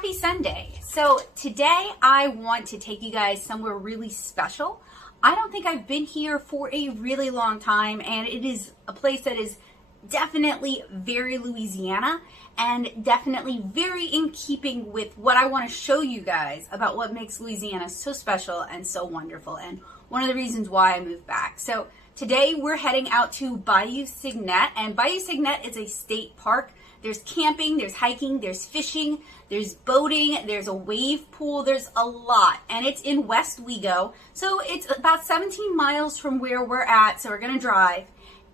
Happy Sunday. So today I want to take you guys somewhere really special. I don't think I've been here for a really long time, and it is a place that is definitely very Louisiana and definitely very in keeping with what I want to show you guys about what makes Louisiana so special and so wonderful, and one of the reasons why I moved back. So today we're heading out to Bayou Segnette, and Bayou Segnette is a state park. There's camping, there's hiking, there's fishing, there's boating, there's a wave pool, there's a lot. And it's in West Wego. So it's about 17 miles from where we're at, so we're gonna drive.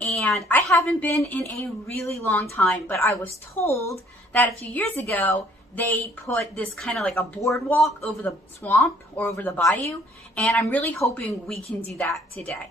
And I haven't been in a really long time, but I was told that a few years ago, they put this kind of like a boardwalk over the swamp or over the bayou. And I'm really hoping we can do that today.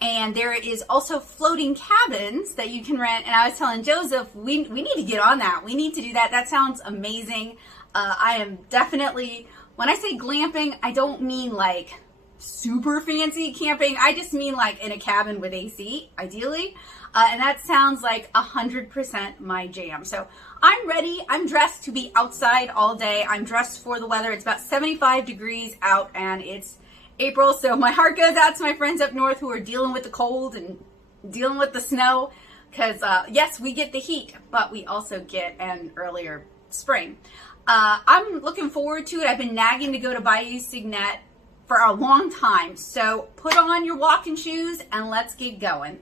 And there is also floating cabins that you can rent. And I was telling Joseph, we need to get on that. We need to do that. That sounds amazing. I am definitely, when I say glamping, I don't mean like super fancy camping. I just mean like in a cabin with AC, ideally. And that sounds like 100% my jam. So I'm ready. I'm dressed to be outside all day. I'm dressed for the weather. It's about 75 degrees out and it's April, so my heart goes out to my friends up north who are dealing with the cold and dealing with the snow, because yes, we get the heat, but we also get an earlier spring. I'm looking forward to it. I've been nagging to go to Bayou Segnette for a long time, so put on your walking shoes and let's get going.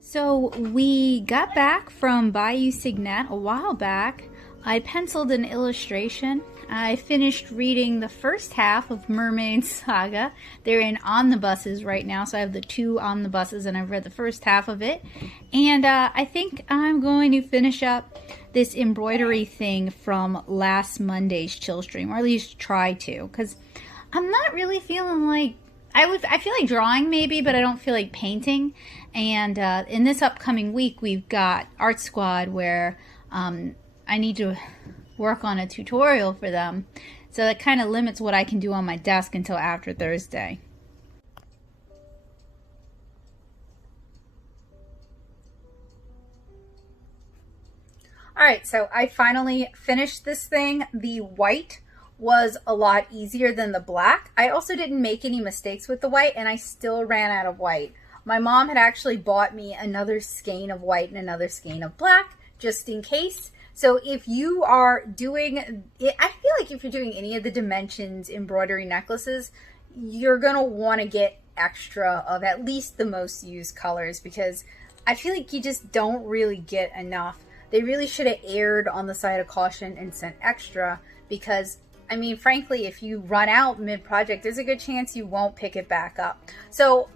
So we got back from Bayou Segnette a while back. I penciled an illustration. I finished reading the first half of Mermaid Saga. They're in omnibuses right now, so I have the two omnibuses and I've read the first half of it. And I think I'm going to finish up this embroidery thing from last Monday's chill stream, or at least try to, because I'm not really feeling like, I feel like drawing maybe, but I don't feel like painting. And in this upcoming week, we've got Art Squad where I need to work on a tutorial for them. So that kind of limits what I can do on my desk until after Thursday. Alright, so I finally finished this thing. The white was a lot easier than the black. I also didn't make any mistakes with the white, and I still ran out of white. My mom had actually bought me another skein of white and another skein of black, just in case. So if you are doing, I feel like if you're doing any of the dimensions embroidery necklaces, you're going to want to get extra of at least the most used colors, because I feel like you just don't really get enough. They really should have erred on the side of caution and sent extra, because I mean, frankly, if you run out mid-project, there's a good chance you won't pick it back up. So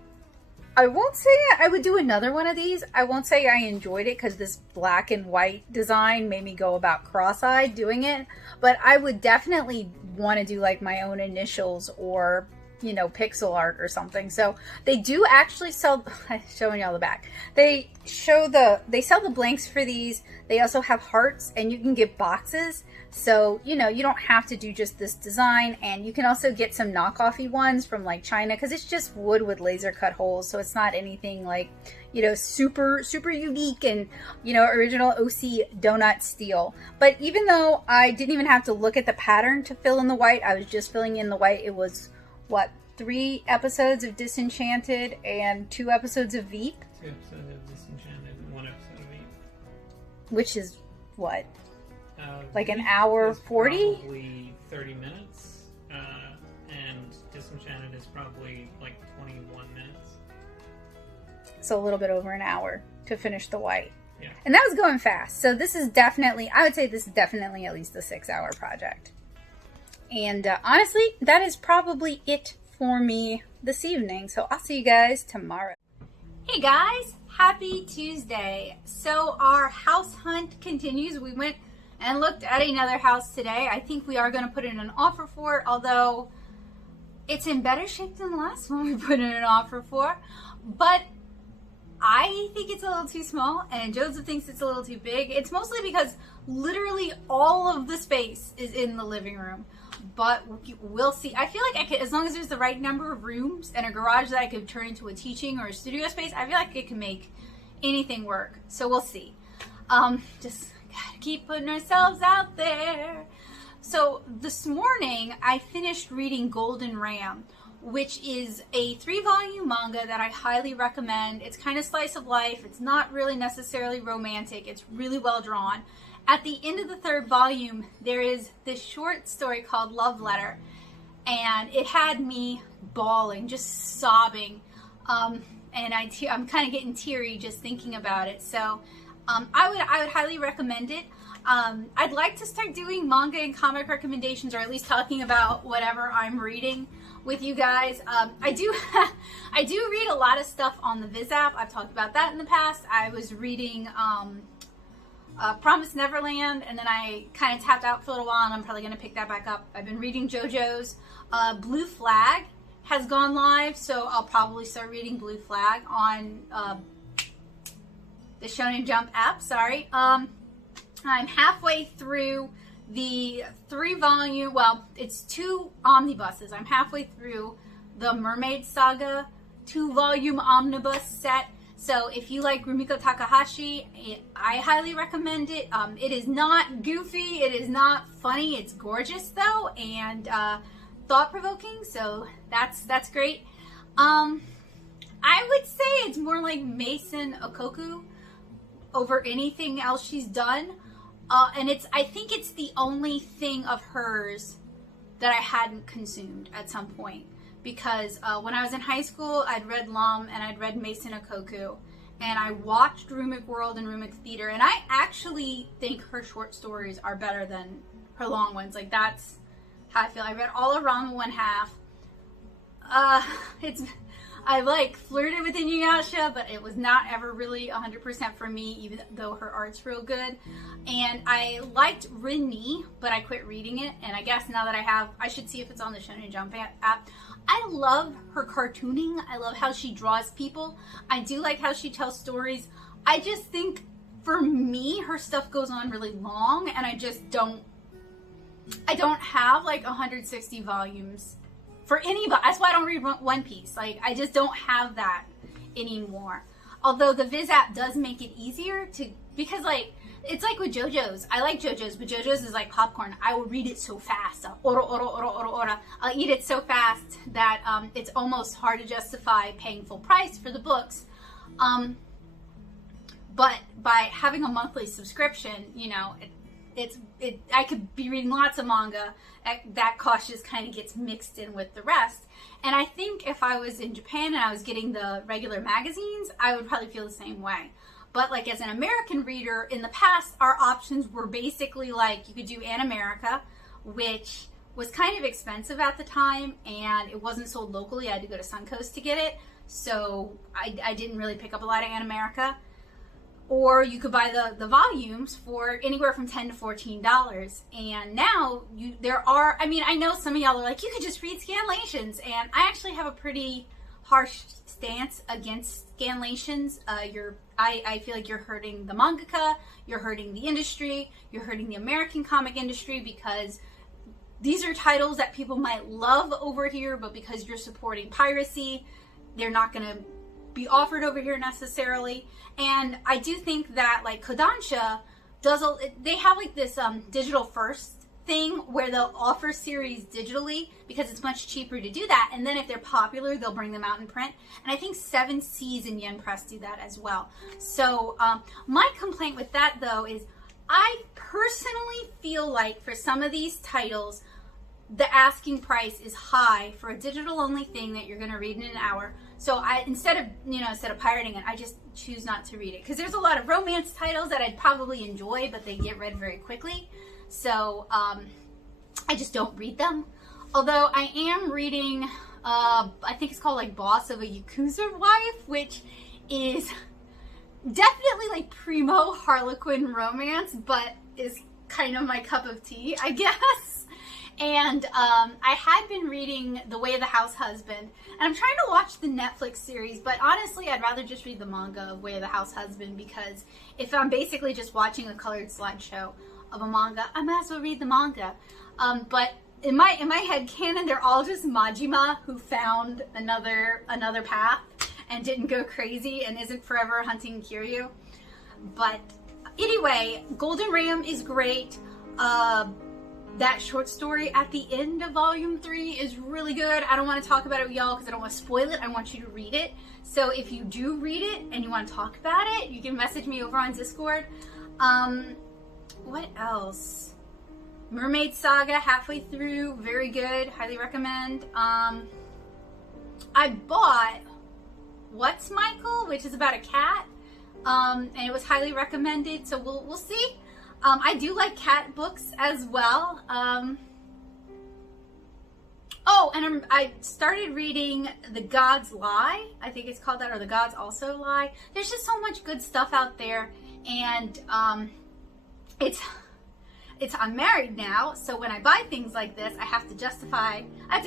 I won't say I would do another one of these. I won't say I enjoyed it because this black and white design made me go about cross-eyed doing it. But I would definitely want to do like my own initials or, you know, pixel art or something. So they do actually sell, I'm showing y'all the back. They sell the blanks for these. They also have hearts, and you can get boxes. So, you know, you don't have to do just this design, and you can also get some knockoffy ones from like China because it's just wood with laser cut holes. So it's not anything like, you know, super unique and, you know, original OC donut steel. But even though I didn't even have to look at the pattern to fill in the white, I was just filling in the white. It was what, 3 episodes of Disenchanted and 2 episodes of Veep? 2 episodes of Disenchanted and 1 episode of Veep. Which is what? Like an Veep hour 40? Probably 30 minutes. And Disenchanted is probably like 21 minutes. So a little bit over an hour to finish the white. Yeah. And that was going fast. So this is definitely, I would say this is definitely at least a 6-hour project. And honestly, that is probably it for me this evening. So I'll see you guys tomorrow. Hey guys, happy Tuesday. So our house hunt continues. We went and looked at another house today. I think we are going to put in an offer for it, although it's in better shape than the last one we put in an offer for. But I think it's a little too small, and Joseph thinks it's a little too big. It's mostly because literally all of the space is in the living room. But we'll see. I feel like I could, as long as there's the right number of rooms and a garage that I could turn into a teaching or a studio space, I feel like it can make anything work. So we'll see. Just gotta keep putting ourselves out there. So this morning I finished reading Golden Ram, which is a 3-volume manga that I highly recommend. It's kind of slice of life. It's not really necessarily romantic. It's really well drawn. At the end of the 3rd volume, there is this short story called Love Letter, and it had me bawling, just sobbing, and I'm kind of getting teary just thinking about it. So I would highly recommend it. I'd like to start doing manga and comic recommendations, or at least talking about whatever I'm reading with you guys. I do read a lot of stuff on the Viz app. I've talked about that in the past. I was reading Promised Neverland, and then I kind of tapped out for a little while, and I'm probably going to pick that back up. I've been reading JoJo's. Blue Flag has gone live, so I'll probably start reading Blue Flag on the Shonen Jump app. Sorry. I'm halfway through the 3-volume, well, it's 2 omnibuses. I'm halfway through the Mermaid Saga 2-volume omnibus set. So if you like Rumiko Takahashi, I highly recommend it. It is not goofy. It is not funny. It's gorgeous though, and thought-provoking. So that's great. I would say it's more like Mason Okoku over anything else she's done. And I think it's the only thing of hers that I hadn't consumed at some point. Because when I was in high school, I'd read Lum and I'd read Mason Okoku, and I watched Rumik World and Rumik Theater, and I actually think her short stories are better than her long ones. Like, that's how I feel. I read all of Rama 1/2. I like flirted with Inuyasha, but it was not ever really 100% for me, even though her art's real good. And I liked Rinni, but I quit reading it, and I guess now that I should see if it's on the Shonen Jump app. I love her cartooning. I love how she draws people. I do like how she tells stories. I just think, for me, her stuff goes on really long, and I don't have like 160 volumes for anybody. That's why I don't read One Piece. Like, I just don't have that anymore. Although the Viz app does make it easier because like, it's like with JoJo's. I like JoJo's, but JoJo's is like popcorn. I will read it so fast. I'll eat it so fast that it's almost hard to justify paying full price for the books. But by having a monthly subscription, you know, I could be reading lots of manga. That cost just kind of gets mixed in with the rest. And I think if I was in Japan and I was getting the regular magazines, I would probably feel the same way. But like as an American reader, in the past, our options were basically like, you could do An America, which was kind of expensive at the time, and it wasn't sold locally. I had to go to Suncoast to get it. so I didn't really pick up a lot of America. Or you could buy the volumes for anywhere from $10 to $14. And now there are, I mean, I know some of y'all are like, you could just read scanlations. And I actually have a pretty harsh stance against scanlations. I feel like you're hurting the mangaka, you're hurting the industry, you're hurting the American comic industry, because these are titles that people might love over here, but because you're supporting piracy, they're not going to be offered over here necessarily. And I do think that like Kodansha they have like this digital first thing where they'll offer series digitally because it's much cheaper to do that, and then if they're popular they'll bring them out in print. And I think 7 Seas and Yen Press do that as well. So my complaint with that though is I personally feel like for some of these titles the asking price is high for a digital only thing that you're going to read in an hour. So instead of pirating it, I just choose not to read it, because there's a lot of romance titles that I'd probably enjoy, but they get read very quickly. So I just don't read them. Although I am reading, I think it's called like Boss of a Yakuza Wife, which is definitely like primo Harlequin romance, but is kind of my cup of tea, I guess. And I had been reading The Way of the House Husband, and I'm trying to watch the Netflix series, but honestly I'd rather just read the manga of Way of the House Husband, because if I'm basically just watching a colored slideshow of a manga, I might as well read the manga. But in my head canon, they're all just Majima who found another path and didn't go crazy and isn't forever hunting Kiryu. But anyway, Golden Ram is great. That short story at the end of volume 3 is really good. I don't want to talk about it with y'all because I don't want to spoil it. I want you to read it. So if you do read it and you want to talk about it, you can message me over on Discord. What else? Mermaid Saga, halfway through, very good, highly recommend. I bought What's Michael, which is about a cat, and it was highly recommended, so we'll see. I do like cat books as well. I started reading The Gods Lie, I think it's called that, or The Gods Also Lie. There's just so much good stuff out there, and I'm married now, so when I buy things like this, I have to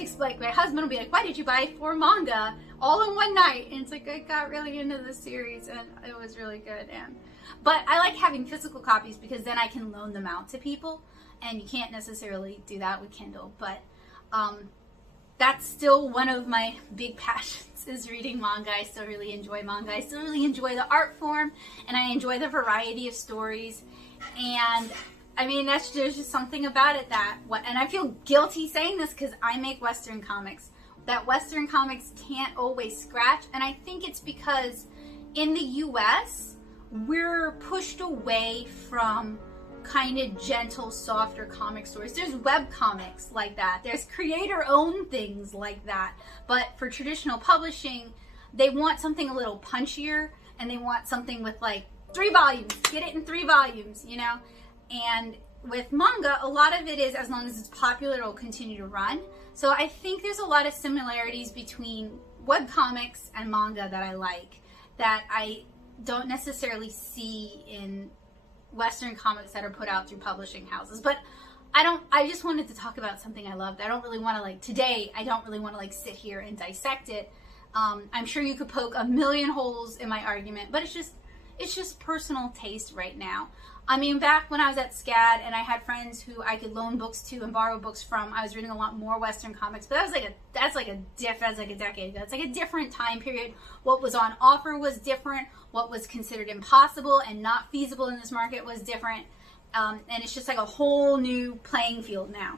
explain. My husband will be like, why did you buy 4 manga all in one night? And it's like, I got really into the series, and it was really good. But I like having physical copies because then I can loan them out to people, and you can't necessarily do that with Kindle. But that's still one of my big passions, is reading manga. I still really enjoy manga. I still really enjoy the art form, and I enjoy the variety of stories. And I mean, there's just something about it and I feel guilty saying this because I make Western comics, that Western comics can't always scratch. And I think it's because in the US, we're pushed away from kind of gentle, softer comic stories. There's web comics like that. There's creator-owned things like that. But for traditional publishing, they want something a little punchier, and they want something with like 3 volumes. Get it in 3 volumes, you know? And with manga, a lot of it is, as long as it's popular, it'll continue to run. So I think there's a lot of similarities between webcomics and manga that I like, that I don't necessarily see in Western comics that are put out through publishing houses. But I just wanted to talk about something I loved. I don't really want to today, I don't really want to sit here and dissect it. I'm sure you could poke a million holes in my argument, but it's just personal taste right now. I mean, back when I was at SCAD and I had friends who I could loan books to and borrow books from, I was reading a lot more Western comics, but that's like a decade ago. It's like a different time period. What was on offer was different. What was considered impossible and not feasible in this market was different. And it's just like a whole new playing field now.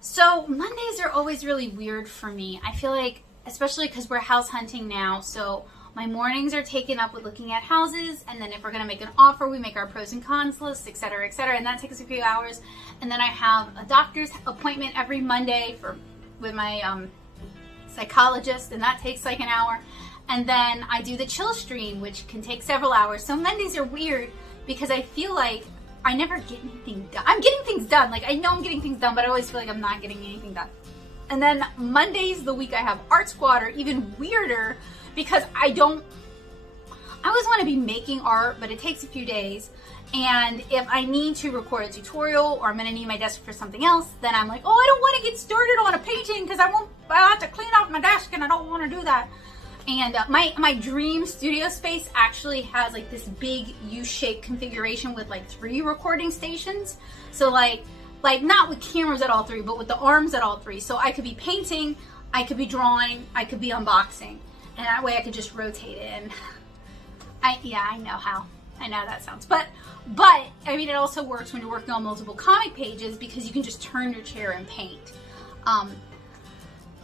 So Mondays are always really weird for me. I feel like, especially because we're house hunting now, so my mornings are taken up with looking at houses, and then if we're going to make an offer, we make our pros and cons lists, etc., and that takes a few hours. And then I have a doctor's appointment every Monday with my psychologist, and that takes like an hour. And then I do the chill stream, which can take several hours. So Mondays are weird because I feel like I never get anything done. I'm getting things done. Like, I know I'm getting things done, but I always feel like I'm not getting anything done. And then Monday's the week I have Art Squad, or even weirder, because I always want to be making art, but it takes a few days. And if I need to record a tutorial, or I'm going to need my desk for something else, then I'm like, oh, I don't want to get started on a painting because I'll have to clean off my desk and I don't want to do that. And my dream studio space actually has like this big U-shaped configuration with like 3 recording stations. So like not with cameras at all 3, but with the arms at all 3. So I could be painting, I could be drawing, I could be unboxing, and that way I could just rotate it. And I know how. I know that sounds, but I mean, it also works when you're working on multiple comic pages because you can just turn your chair and paint.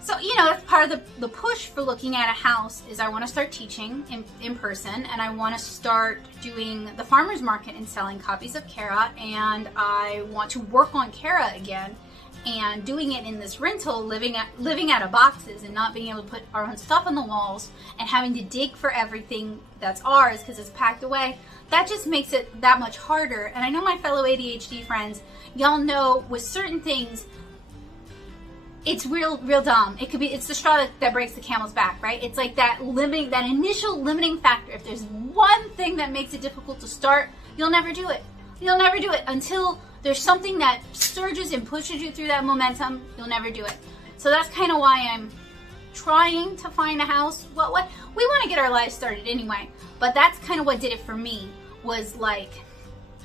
So, you know, that's part of the push for looking at a house is I want to start teaching in person, and I want to start doing the farmer's market and selling copies of Kara, and I want to work on Kara again and doing it in this rental, living out of boxes and not being able to put our own stuff on the walls and having to dig for everything that's ours because it's packed away. That just makes it that much harder. And I know my fellow ADHD friends, y'all know with certain things, it's real dumb. It's the straw that breaks the camel's back, right? It's like that initial limiting factor. If there's one thing that makes it difficult to start, you'll never do it. You'll never do it until there's something that surges and pushes you through that momentum. You'll never do it. So that's kind of why I'm trying to find a house. What we want to get our lives started anyway, but that's kind of what did it for me, was like,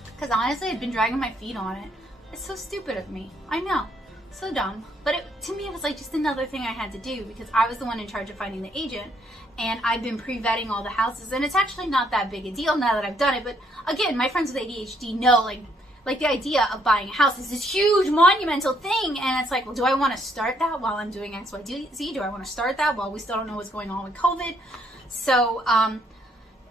because honestly I'd been dragging my feet on it. It's so stupid of me, I know, so dumb, but to me it was like just another thing I had to do because I was the one in charge of finding the agent, and I've been pre-vetting all the houses, and it's actually not that big a deal now that I've done it. But again, my friends with ADHD know like the idea of buying a house is this huge monumental thing, and it's like, well, do I want to start that while I'm doing X, Y, Z? Do I want to start that while we still don't know what's going on with COVID? So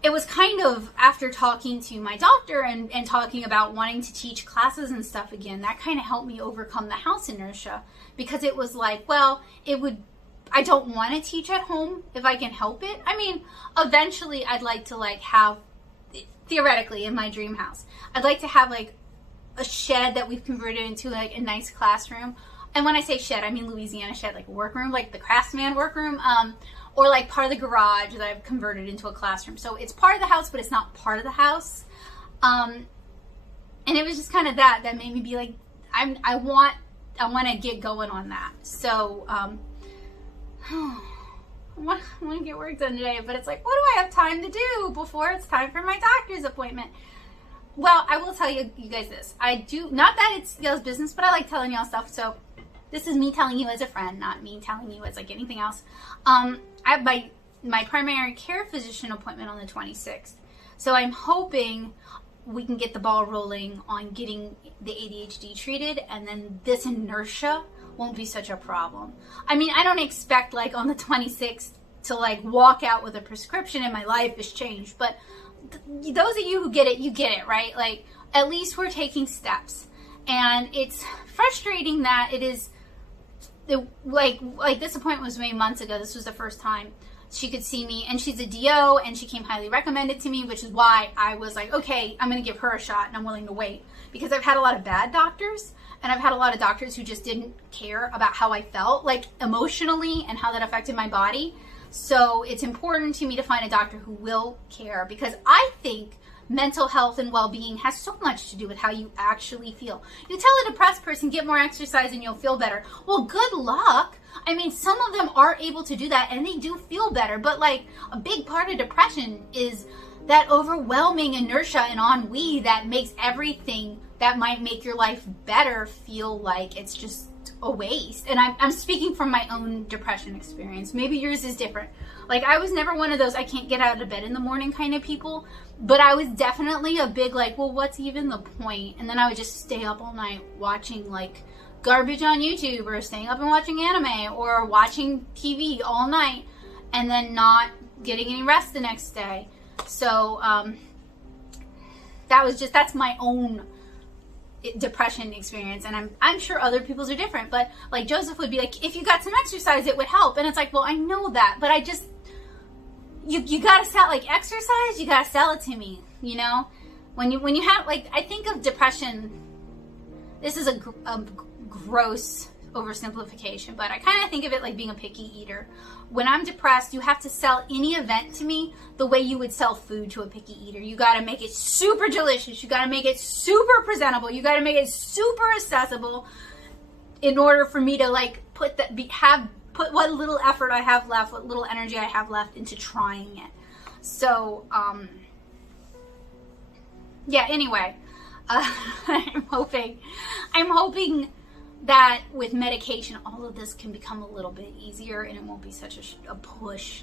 it was kind of after talking to my doctor and talking about wanting to teach classes and stuff again, that kind of helped me overcome the house inertia, because it was like, well, I don't want to teach at home if I can help it. I mean, eventually I'd like to have, theoretically in my dream house, I'd like to have like a shed that we've converted into like a nice classroom. And when I say shed, I mean Louisiana shed, like a workroom, like the craftsman workroom, or like part of the garage that I've converted into a classroom. So it's part of the house, but it's not part of the house. And it was just kind of that made me be like, I want to get going on that. So I want to get work done today, but it's like, what do I have time to do before it's time for my doctor's appointment? Well, I will tell you guys this. I do, not that it's y'all's business, but I like telling y'all stuff. So this is me telling you as a friend, not me telling you as like anything else. I have my primary care physician appointment on the 26th. So I'm hoping we can get the ball rolling on getting the ADHD treated, and then this inertia won't be such a problem. I mean, I don't expect like on the 26th to like walk out with a prescription and my life has changed, but those of you who get it, you get it, right? Like, at least we're taking steps. And it's frustrating that it is, like this appointment was made months ago. This was the first time she could see me, and she's a DO, and she came highly recommended to me, which is why I was like, okay, I'm going to give her a shot, and I'm willing to wait. Because I've had a lot of bad doctors, and I've had a lot of doctors who just didn't care about how I felt, like emotionally, and how that affected my body. So it's important to me to find a doctor who will care, because I think mental health and well-being has so much to do with how you actually feel. You tell a depressed person, get more exercise and you'll feel better. Well, good luck. I mean, some of them are able to do that and they do feel better, but like a big part of depression is that overwhelming inertia and ennui that makes everything that might make your life better feel like it's just a waste. And I'm speaking from my own depression experience. Maybe yours is different. Like, I was never one of those I can't get out of bed in the morning kind of people, but I was definitely a big like, well, what's even the point? And then I would just stay up all night watching like garbage on YouTube, or staying up and watching anime, or watching TV all night and then not getting any rest the next day. So that's my own depression experience, and I'm sure other people's are different, but like Joseph would be like, if you got some exercise it would help, and it's like, well, I know that, but I just you gotta sell, like, exercise, you gotta sell it to me, you know, when you have, like, I think of depression, this is a gross oversimplification, but I kind of think of it like being a picky eater. When I'm depressed, you have to sell any event to me the way you would sell food to a picky eater. You got to make it super delicious. You got to make it super presentable. You got to make it super accessible in order for me to like put what little effort I have left, what little energy I have left into trying it. So, yeah, anyway, I'm hoping that with medication, all of this can become a little bit easier and it won't be such a push.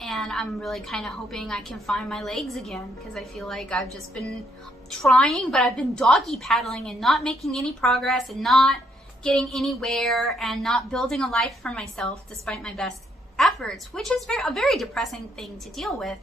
And I'm really kind of hoping I can find my legs again, because I feel like I've just been trying, but I've been doggy paddling and not making any progress and not getting anywhere and not building a life for myself despite my best efforts, which is a very depressing thing to deal with.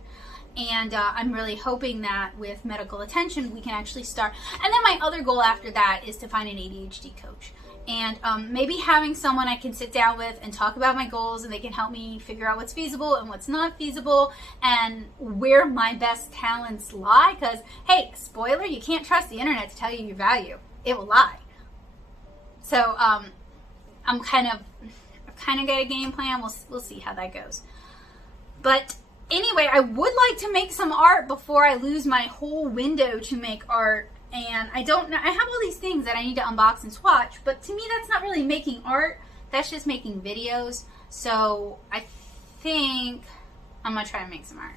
And I'm really hoping that with medical attention, we can actually start. And then my other goal after that is to find an ADHD coach. And maybe having someone I can sit down with and talk about my goals, and they can help me figure out what's feasible and what's not feasible and where my best talents lie. Because, hey, spoiler, you can't trust the internet to tell you your value. It will lie. So I've kind of got a game plan. We'll see how that goes. But anyway, I would like to make some art before I lose my whole window to make art. And I don't know, I have all these things that I need to unbox and swatch, but to me that's not really making art, that's just making videos. So I think I'm gonna try to make some art.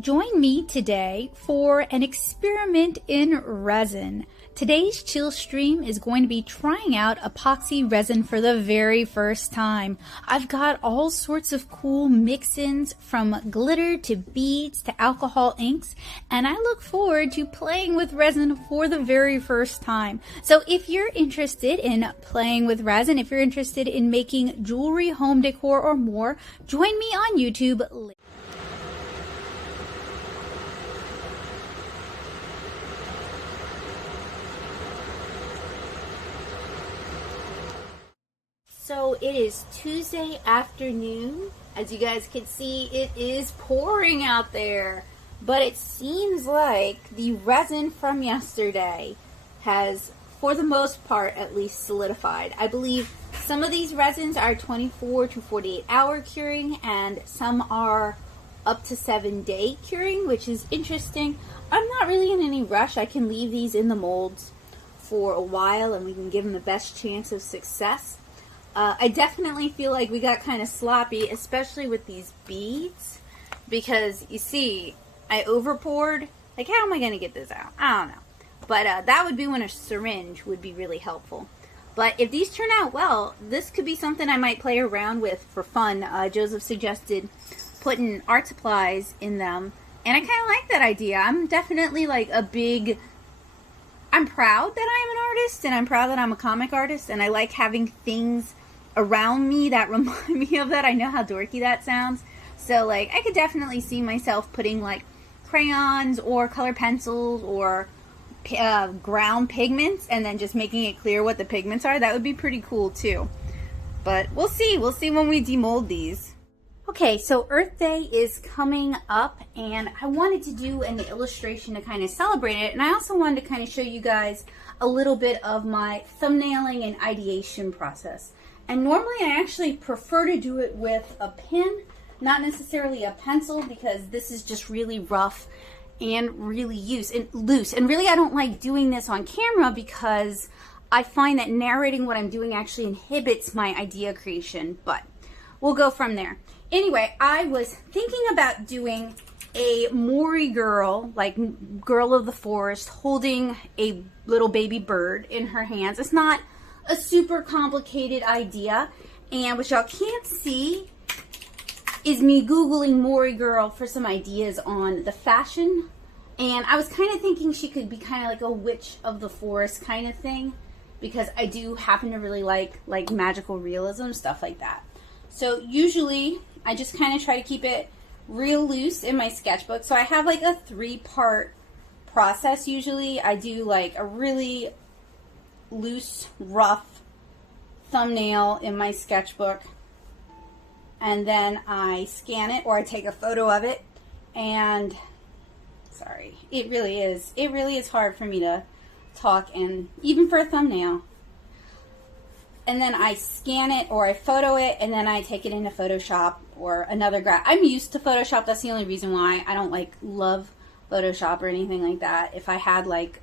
Join me today for an experiment in resin. Today's chill stream is going to be trying out epoxy resin for the very first time. I've got all sorts of cool mix-ins from glitter to beads to alcohol inks, and I look forward to playing with resin for the very first time. So if you're interested in playing with resin, if you're interested in making jewelry, home decor, or more, join me on YouTube. So it is Tuesday afternoon. As you guys can see, it is pouring out there. But it seems like the resin from yesterday has, for the most part, at least solidified. I believe some of these resins are 24 to 48 hour curing, and some are up to 7-day curing, which is interesting. I'm not really in any rush. I can leave these in the molds for a while and we can give them the best chance of success. I definitely feel like we got kind of sloppy, especially with these beads, because you see, I over poured. Like, how am I going to get this out? I don't know. But that would be when a syringe would be really helpful. But if these turn out well, this could be something I might play around with for fun. Joseph suggested putting art supplies in them, and I kind of like that idea. I'm definitely like I'm proud that I'm an artist, and I'm proud that I'm a comic artist, and I like having things around me that remind me of that. I know how dorky that sounds. So, like, I could definitely see myself putting, like, crayons or color pencils or ground pigments and then just making it clear what the pigments are. That would be pretty cool, too. But we'll see. We'll see when we demold these. Okay, so Earth Day is coming up, and I wanted to do an illustration to kind of celebrate it, and I also wanted to kind of show you guys a little bit of my thumbnailing and ideation process. And normally I actually prefer to do it with a pen, not necessarily a pencil, because this is just really rough and really loose. And really I don't like doing this on camera because I find that narrating what I'm doing actually inhibits my idea creation, but we'll go from there. Anyway, I was thinking about doing a Maury girl, like girl of the forest, holding a little baby bird in her hands. It's not a super complicated idea, and what y'all can't see is me Googling Maury girl for some ideas on the fashion, and I was kind of thinking she could be kind of like a witch of the forest kind of thing, because I do happen to really like magical realism, stuff like that. So usually I just kind of try to keep it real loose in my sketchbook. So I have like a 3-part process usually. I do like a really loose, rough thumbnail in my sketchbook, and then I scan it or I take a photo of it. And sorry, it really is hard for me to talk, and even for a thumbnail. And then I scan it or I photo it, and then I take it into Photoshop or another I'm used to Photoshop. That's the only reason why I don't like love Photoshop or anything like that. If I had like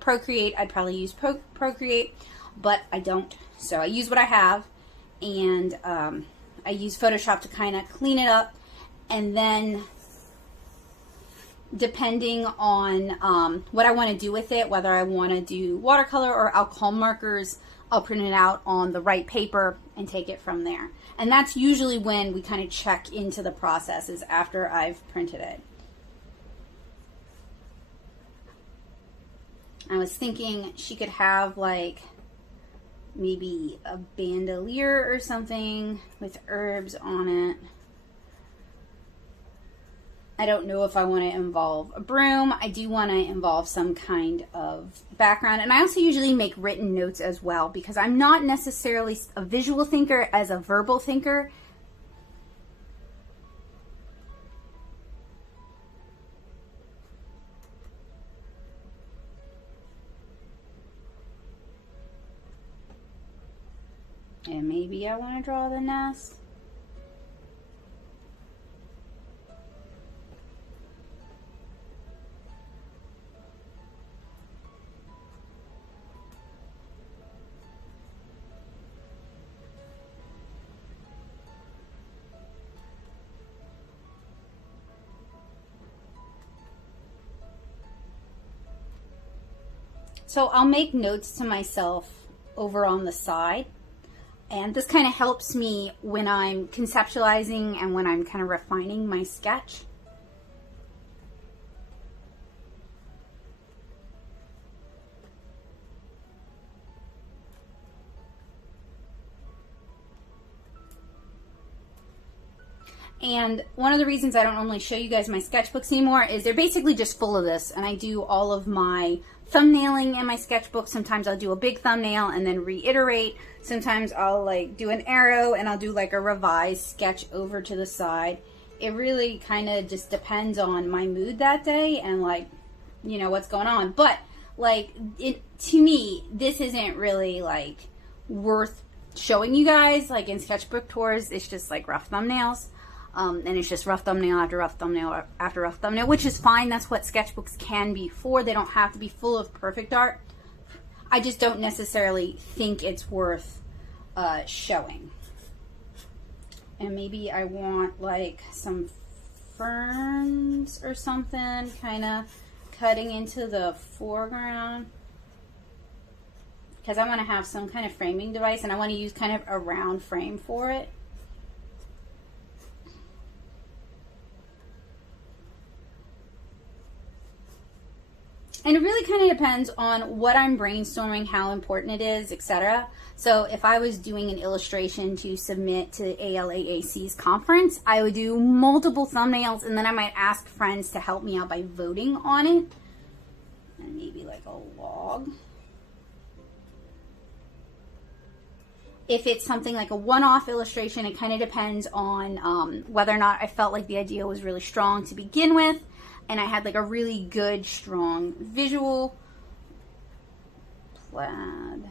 Procreate, I'd probably use Procreate, but I don't. So I use what I have, and I use Photoshop to kind of clean it up, and then depending on what I want to do with it, whether I want to do watercolor or alcohol markers, I'll print it out on the right paper and take it from there. And that's usually when we kind of check into the process, is after I've printed it. I was thinking she could have like maybe a bandolier or something with herbs on it. I don't know if I want to involve a broom. I do want to involve some kind of background. And I also usually make written notes as well, because I'm not necessarily a visual thinker as a verbal thinker. And maybe I want to draw the nest. So I'll make notes to myself over on the side, and this kind of helps me when I'm conceptualizing and when I'm kind of refining my sketch. And one of the reasons I don't normally show you guys my sketchbooks anymore is they're basically just full of this, and I do all of my thumbnailing in my sketchbook. Sometimes I'll do a big thumbnail and then reiterate. Sometimes I'll like do an arrow and I'll do like a revised sketch over to the side. It really kind of just depends on my mood that day and like, you know, what's going on. But like, to me, this isn't really like worth showing you guys. Like in sketchbook tours, it's just like rough thumbnails. And it's just rough thumbnail after rough thumbnail after rough thumbnail, which is fine. That's what sketchbooks can be for. They don't have to be full of perfect art. I just don't necessarily think it's worth showing. And maybe I want like some ferns or something kind of cutting into the foreground, because I want to have some kind of framing device, and I want to use kind of a round frame for it. And it really kind of depends on what I'm brainstorming, how important it is, etc. So if I was doing an illustration to submit to ALAAC's conference, I would do multiple thumbnails, and then I might ask friends to help me out by voting on it. And maybe like a log. If it's something like a one-off illustration, it kind of depends on whether or not I felt like the idea was really strong to begin with, and I had like a really good, strong visual. Plaid.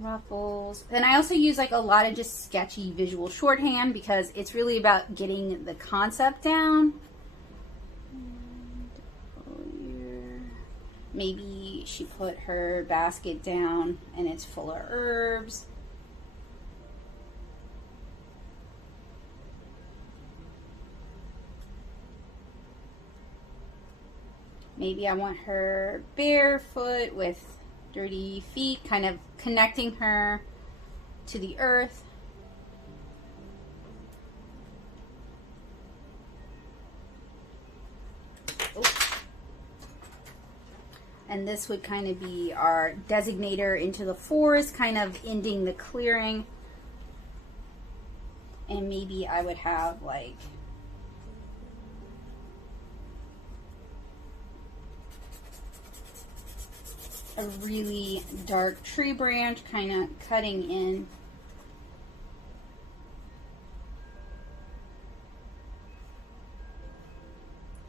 Ruffles. And I also use like a lot of just sketchy visual shorthand, because it's really about getting the concept down. Maybe she put her basket down and it's full of herbs. Maybe I want her barefoot with dirty feet, kind of connecting her to the earth. And this would kind of be our designator into the forest, kind of ending the clearing. And maybe I would have like a really dark tree branch kind of cutting in.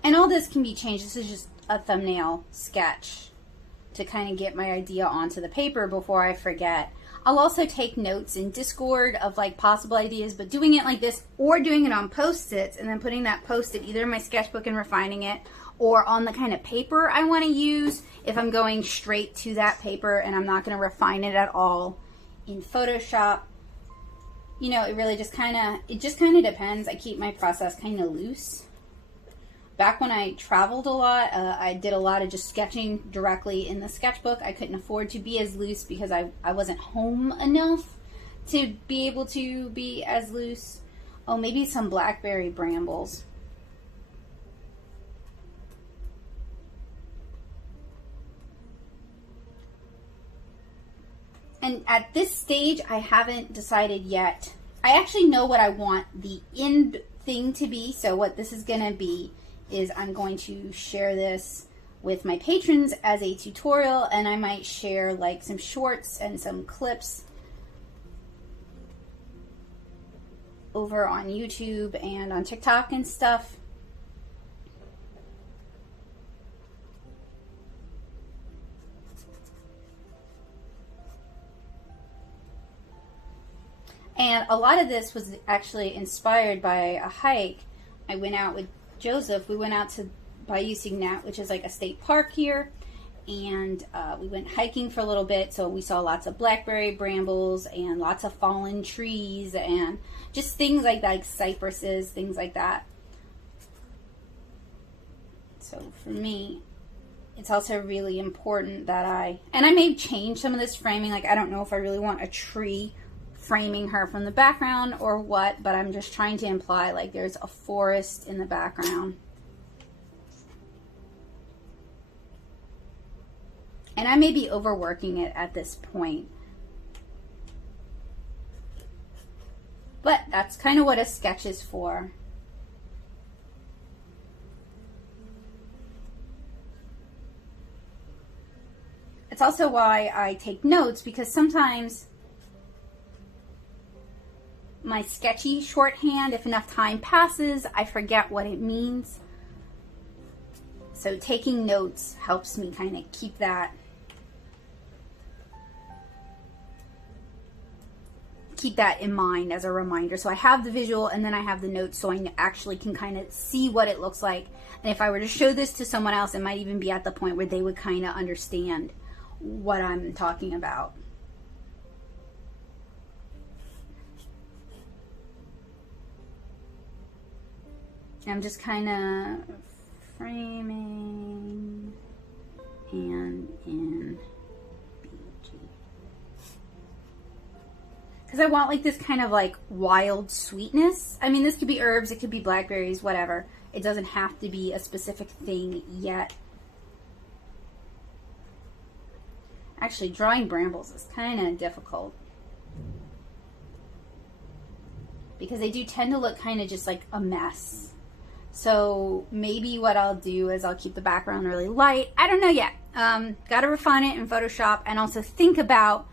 And all this can be changed. This is just a thumbnail sketch to kind of get my idea onto the paper before I forget. I'll also take notes in Discord of like possible ideas, but doing it like this or doing it on Post-its and then putting that Post-it either in my sketchbook and refining it or on the kind of paper I want to use if I'm going straight to that paper and I'm not going to refine it at all in Photoshop. You know, it really just kind of depends. I keep my process kind of loose. Back when I traveled a lot, I did a lot of just sketching directly in the sketchbook. I couldn't afford to be as loose because I wasn't home enough to be able to be as loose. Oh, maybe some blackberry brambles. And at this stage, I haven't decided yet. I actually know what I want the end thing to be. So what this is going to be is I'm going to share this with my patrons as a tutorial, and I might share like some shorts and some clips over on YouTube and on TikTok and stuff. And a lot of this was actually inspired by a hike. I went out with Joseph. We went out to Bayou Segnette, which is like a state park here, and we went hiking for a little bit. So we saw lots of blackberry brambles and lots of fallen trees and just things like that, like cypresses, things like that. So for me, it's also really important that I may change some of this framing. Like I don't know if I really want a tree framing her from the background or what, but I'm just trying to imply like there's a forest in the background. And I may be overworking it at this point. But that's kind of what a sketch is for. It's also why I take notes, because sometimes my sketchy shorthand, if enough time passes, I forget what it means. So taking notes helps me kind of keep that in mind as a reminder. So I have the visual and then I have the notes so I actually can kind of see what it looks like. And if I were to show this to someone else, it might even be at the point where they would kind of understand what I'm talking about. I'm just kind of framing and in BG. Because I want like this kind of like wild sweetness. I mean, this could be herbs, it could be blackberries, whatever. It doesn't have to be a specific thing yet. Actually, drawing brambles is kind of difficult, because they do tend to look kind of just like a mess. So maybe what I'll do is I'll keep the background really light. I don't know yet. Got to refine it in Photoshop and also think about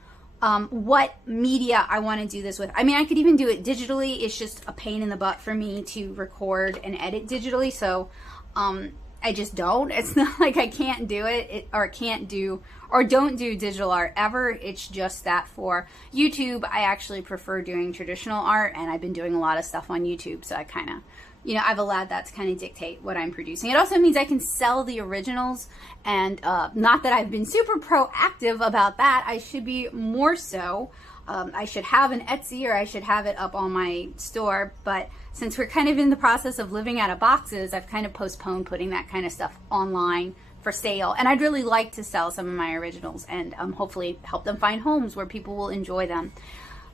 what media I want to do this with. I mean, I could even do it digitally. It's just a pain in the butt for me to record and edit digitally. So I just don't. It's not like I can't do it or can't do or don't do digital art ever. It's just that for YouTube, I actually prefer doing traditional art, and I've been doing a lot of stuff on YouTube. So I kind of, you know, I've allowed that to kind of dictate what I'm producing. It also means I can sell the originals, and not that I've been super proactive about that. I should be more so. I should have an Etsy, or I should have it up on my store, but since we're kind of in the process of living out of boxes, I've kind of postponed putting that kind of stuff online for sale. And I'd really like to sell some of my originals and hopefully help them find homes where people will enjoy them.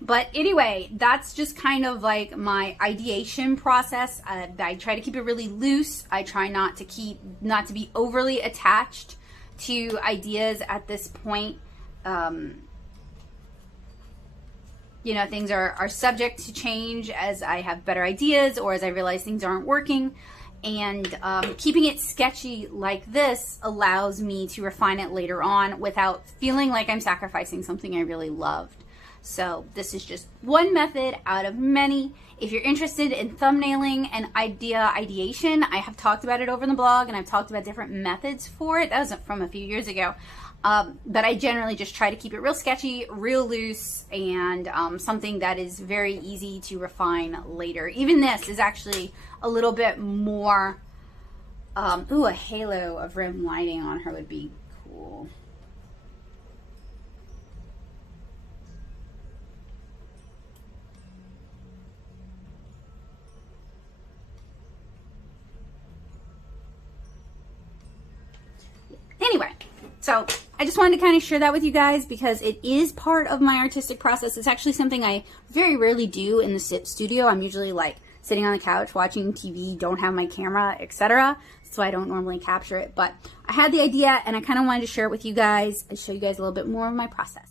But anyway, that's just kind of like my ideation process. I try to keep it really loose. I try not to be overly attached to ideas at this point. You know, things are subject to change as I have better ideas or as I realize things aren't working. And keeping it sketchy like this allows me to refine it later on without feeling like I'm sacrificing something I really loved. So this is just one method out of many. If you're interested in thumbnailing and ideation, I have talked about it over the blog, and I've talked about different methods for it. That was from a few years ago. But I generally just try to keep it real sketchy, real loose, and something that is very easy to refine later. Even this is actually a little bit more, ooh, a halo of rim lighting on her would be cool. Anyway, so I just wanted to kind of share that with you guys because it is part of my artistic process. It's actually something I very rarely do in the studio. I'm usually like sitting on the couch watching TV, don't have my camera, etc. So I don't normally capture it. But I had the idea and I kind of wanted to share it with you guys and show you guys a little bit more of my process.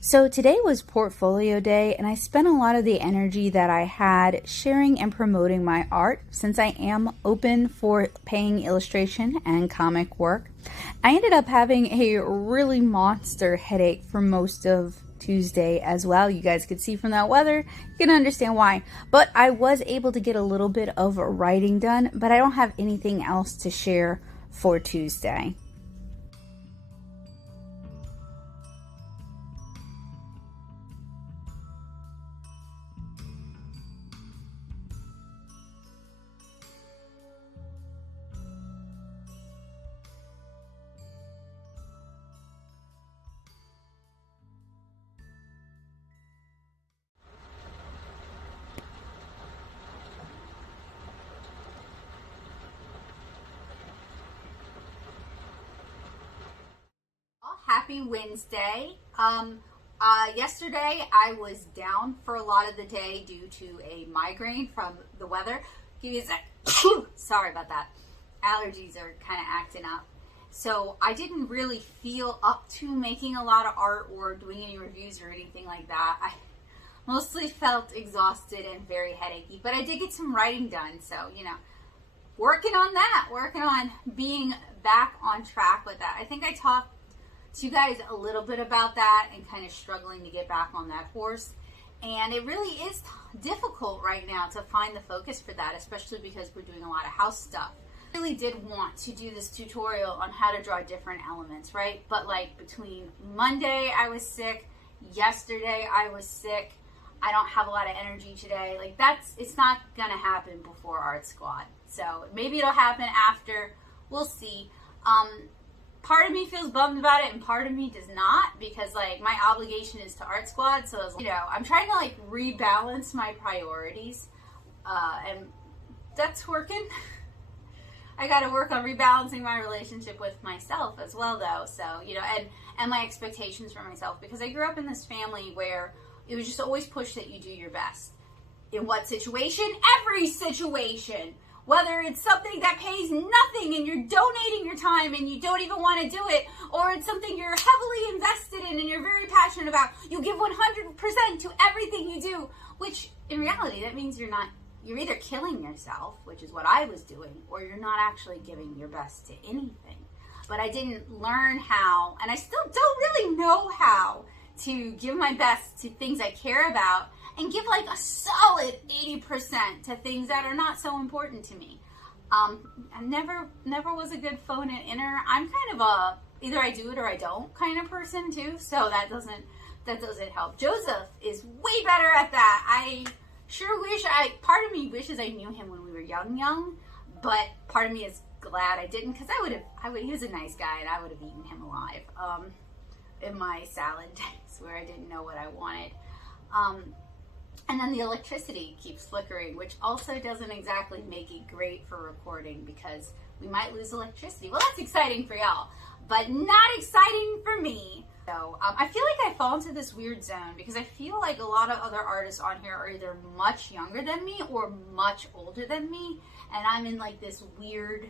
So today was portfolio day, and I spent a lot of the energy that I had sharing and promoting my art since I am open for paying illustration and comic work. I ended up having a really monster headache for most of Tuesday as well. You guys could see from that weather, you can understand why. But I was able to get a little bit of writing done, but I don't have anything else to share for Tuesday. Happy Wednesday. Yesterday I was down for a lot of the day due to a migraine from the weather. Give me a sec. Sorry about that. Allergies are kind of acting up. So I didn't really feel up to making a lot of art or doing any reviews or anything like that. I mostly felt exhausted and very headachy, but I did get some writing done. So, you know, working on that, working on being back on track with that. I think I talked to you guys a little bit about that and kind of struggling to get back on that horse. And it really is difficult right now to find the focus for that, especially because we're doing a lot of house stuff. I really did want to do this tutorial on how to draw different elements, right? But like between Monday I was sick, yesterday I was sick, I don't have a lot of energy today. Like it's not gonna happen before Art Squad. So maybe it'll happen after, we'll see. Part of me feels bummed about it and part of me does not, because like my obligation is to Art Squad. So, you know, I'm trying to like rebalance my priorities and that's working. I got to work on rebalancing my relationship with myself as well though. So, you know, and my expectations for myself, because I grew up in this family where it was just always pushed that you do your best. In what situation? Every situation. Whether it's something that pays nothing and you're donating your time and you don't even want to do it, or it's something you're heavily invested in and you're very passionate about, you give 100% to everything you do, which in reality, that means you're either killing yourself, which is what I was doing, or you're not actually giving your best to anything. But I didn't learn how, and I still don't really know how to give my best to things I care about and give like a solid 80% to things that are not so important to me. I never was a good phone and inner. I'm kind of a either I do it or I don't kind of person too, so that doesn't help. Joseph is way better at that. I sure wish part of me wishes I knew him when we were young, but part of me is glad I didn't, because he was a nice guy and I would have eaten him alive in my salad days where I didn't know what I wanted. And then the electricity keeps flickering, which also doesn't exactly make it great for recording because we might lose electricity. Well, that's exciting for y'all, but not exciting for me. So I feel like I fall into this weird zone because I feel like a lot of other artists on here are either much younger than me or much older than me. And I'm in like this weird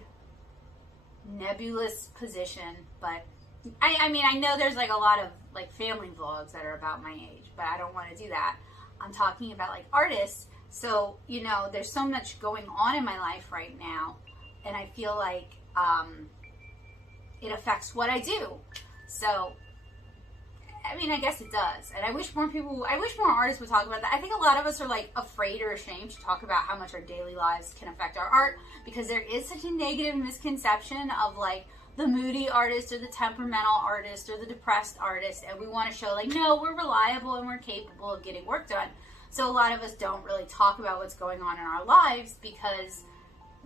nebulous position, but I mean, I know there's like a lot of like family vlogs that are about my age, but I don't want to do that. I'm talking about like artists. So, you know, there's so much going on in my life right now, and I feel like it affects what I do. So, I mean, I guess it does. And I wish more artists would talk about that. I think a lot of us are like afraid or ashamed to talk about how much our daily lives can affect our art, because there is such a negative misconception of like the moody artist or the temperamental artist or the depressed artist. And we want to show like, no, we're reliable and we're capable of getting work done. So a lot of us don't really talk about what's going on in our lives because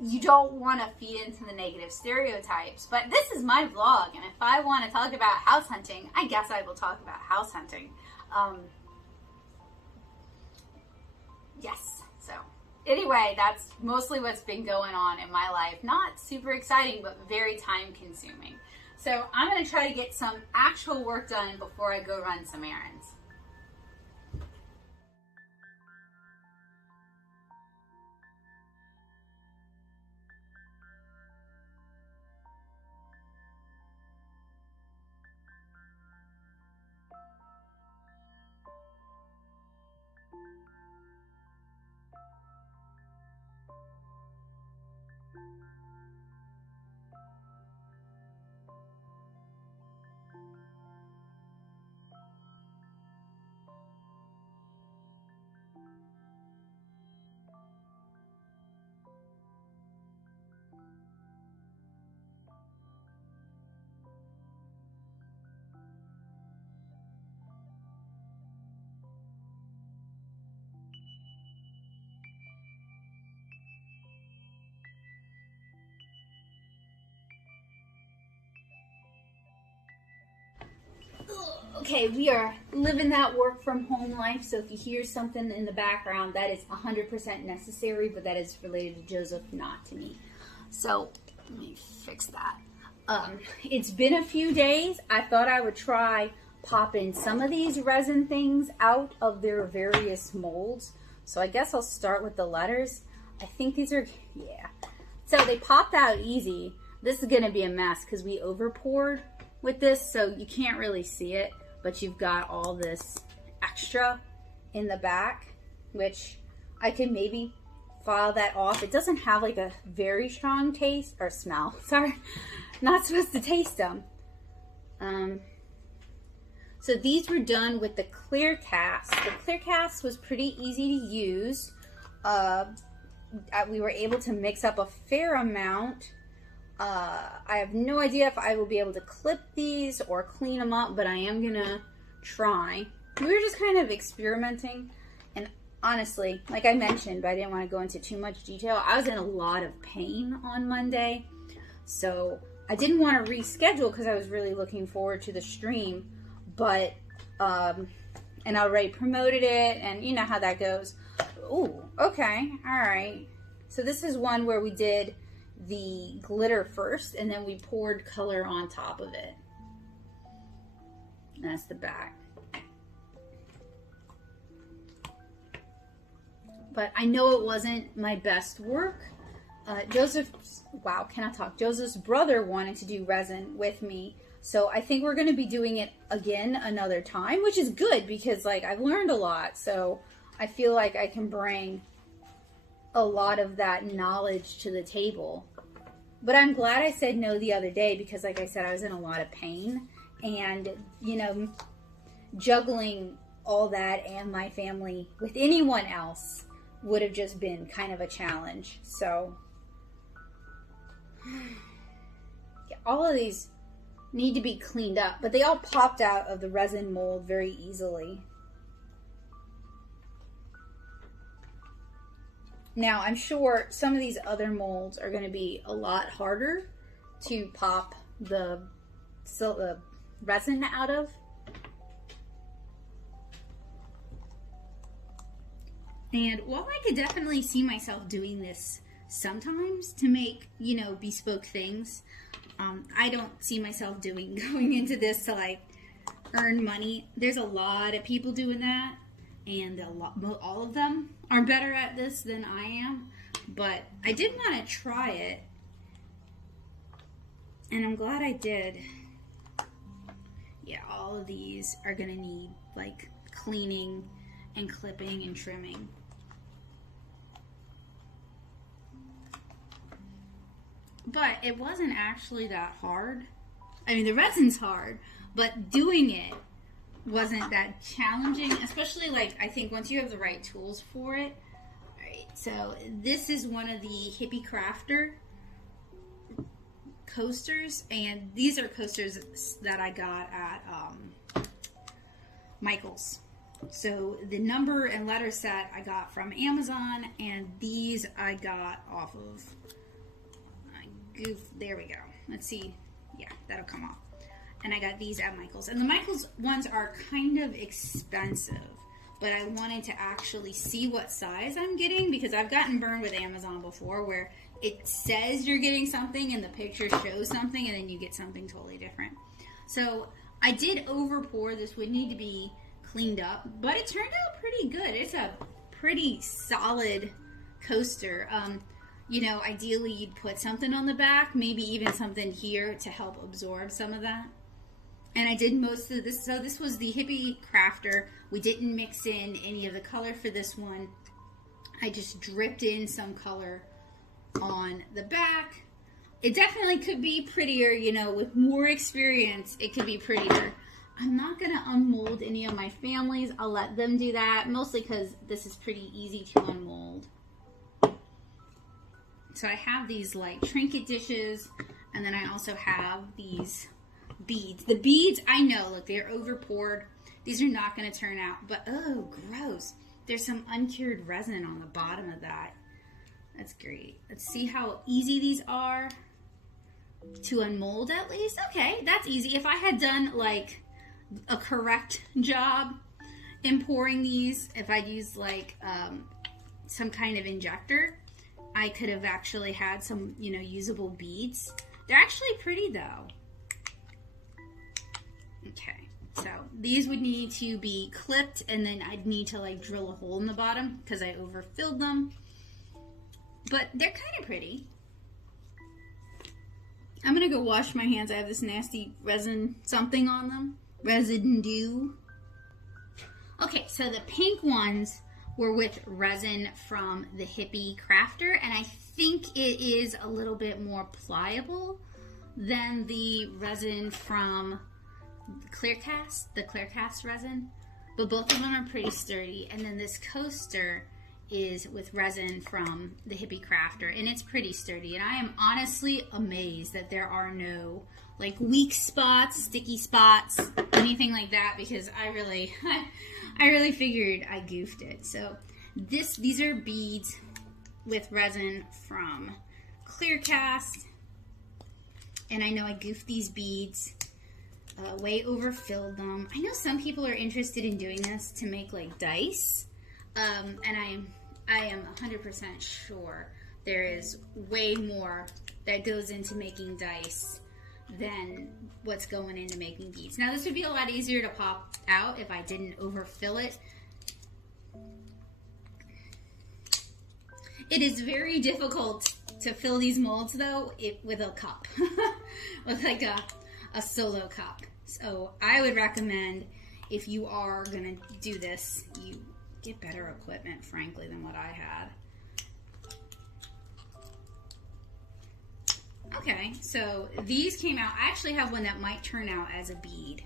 you don't want to feed into the negative stereotypes. But this is my vlog, and if I want to talk about house hunting, I guess I will talk about house hunting. Yes, so anyway, that's mostly what's been going on in my life. Not super exciting, but very time consuming. So I'm going to try to get some actual work done before I go run some errands. Okay, we are living that work from home life, so if you hear something in the background, that is 100% necessary, but that is related to Joseph, not to me. So, let me fix that. It's been a few days. I thought I would try popping some of these resin things out of their various molds. So I guess I'll start with the letters. I think these are, yeah. So they popped out easy. This is going to be a mess because we over poured with this, so you can't really see it, but you've got all this extra in the back, which I could maybe file that off. It doesn't have like a very strong taste or smell. Sorry, not supposed to taste them. So these were done with the clear cast. The clear cast was pretty easy to use. We were able to mix up a fair amount. I have no idea if I will be able to clip these or clean them up, but I am gonna try. We were just kind of experimenting, and honestly, like I mentioned, but I didn't want to go into too much detail, I was in a lot of pain on Monday, so I didn't want to reschedule because I was really looking forward to the stream, but and I already promoted it, and you know how that goes. Ooh, okay, all right. So this is one where we did the glitter first, and then we poured color on top of it. That's the back. But I know it wasn't my best work. Joseph's brother wanted to do resin with me, so I think we're going to be doing it again another time, which is good because like I've learned a lot, so I feel like I can bring a lot of that knowledge to the table. But I'm glad I said no the other day because like I said, I was in a lot of pain, and you know, juggling all that and my family with anyone else would have just been kind of a challenge. So yeah, all of these need to be cleaned up, but they all popped out of the resin mold very easily. Now, I'm sure some of these other molds are going to be a lot harder to pop the resin out of. And while I could definitely see myself doing this sometimes to make, you know, bespoke things, I don't see myself going into this to like earn money. There's a lot of people doing that, and all of them are better at this than I am, but I did want to try it. And I'm glad I did. Yeah, all of these are gonna need like cleaning and clipping and trimming. But it wasn't actually that hard. I mean, the resin's hard, but doing it wasn't that challenging, especially like I think once you have the right tools for it. All right, so this is one of the Hippie Crafter coasters, and these are coasters that I got at Michael's. So the number and letter set I got from Amazon, and these I got off of there we go. Let's see. Yeah, that'll come off. And I got these at Michael's. And the Michael's ones are kind of expensive, but I wanted to actually see what size I'm getting, because I've gotten burned with Amazon before where it says you're getting something and the picture shows something and then you get something totally different. So I did over pour. This would need to be cleaned up, but it turned out pretty good. It's a pretty solid coaster. You know, ideally you'd put something on the back, maybe even something here to help absorb some of that. And I did most of this. So this was the Hippie Crafter. We didn't mix in any of the color for this one. I just dripped in some color on the back. It definitely could be prettier, you know, with more experience, it could be prettier. I'm not going to unmold any of my families. I'll let them do that, mostly because this is pretty easy to unmold. So I have these like trinket dishes, and then I also have these beads. The beads, I know, look, they're over poured. These are not going to turn out, but oh, gross. There's some uncured resin on the bottom of that. That's great. Let's see how easy these are to unmold at least. Okay, that's easy. If I had done like a correct job in pouring these, if I'd used like some kind of injector, I could have actually had some, you know, usable beads. They're actually pretty though. Okay, so these would need to be clipped, and then I'd need to like drill a hole in the bottom because I overfilled them. But they're kind of pretty. I'm gonna go wash my hands. I have this nasty resin something on them. Residue. Okay, so the pink ones were with resin from the Hippie Crafter, and I think it is a little bit more pliable than the resin from the Clearcast resin, but both of them are pretty sturdy. And then this coaster is with resin from the Hippie Crafter, and it's pretty sturdy. And I am honestly amazed that there are no like weak spots, sticky spots, anything like that, because I really figured I goofed it. So these are beads with resin from Clearcast, and I know I goofed these beads. Way overfilled them. I know some people are interested in doing this to make like dice, and I am 100% sure there is way more that goes into making dice than what's going into making beads. Now this would be a lot easier to pop out if I didn't overfill it. It is very difficult to fill these molds though with a cup, with like a solo cup. So I would recommend, if you are gonna do this, you get better equipment, frankly, than what I had. Okay, so these came out. I actually have one that might turn out as a bead.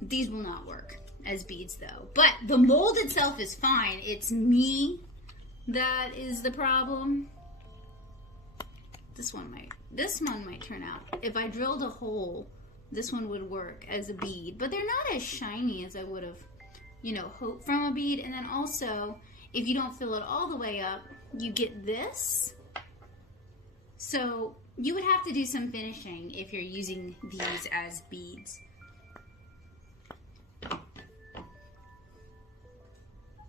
These will not work as beads though. But the mold itself is fine. It's me that is the problem. This one might turn out. If I drilled a hole, this one would work as a bead, but they're not as shiny as I would have, you know, hoped from a bead. And then also, if you don't fill it all the way up, you get this. So you would have to do some finishing if you're using these as beads.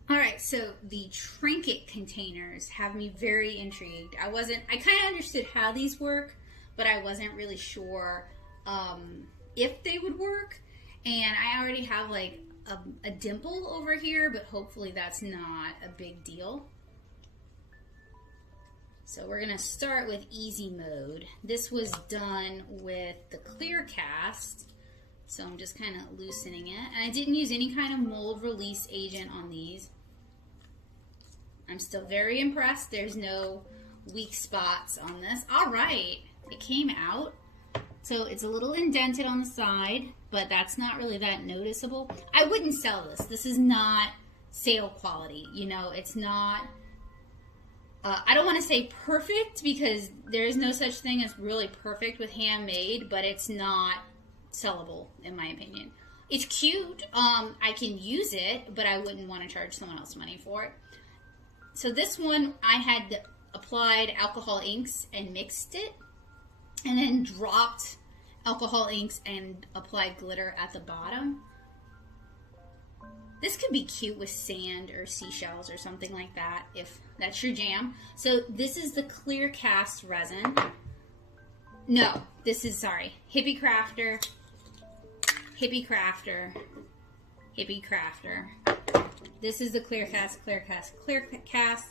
Alright, so the trinket containers have me very intrigued. I kind of understood how these work, but I wasn't really sure if they would work. And I already have like a dimple over here, but hopefully that's not a big deal. So we're gonna start with easy mode. This was done with the clear cast. So I'm just kind of loosening it. And I didn't use any kind of mold release agent on these. I'm still very impressed. There's no weak spots on this. All right, it came out. So it's a little indented on the side, but that's not really that noticeable. I wouldn't sell this. This is not sale quality. You know, it's not, I don't want to say perfect because there is no such thing as really perfect with handmade, but it's not sellable in my opinion. It's cute. I can use it, but I wouldn't want to charge someone else money for it. So this one, I had applied alcohol inks and mixed it, and then dropped alcohol inks and applied glitter at the bottom. This could be cute with sand or seashells or something like that, if that's your jam. So this is the clear cast resin. No, this is, sorry, Hippie Crafter, Hippie Crafter, Hippie Crafter. This is the clear cast, clear cast, clear cast.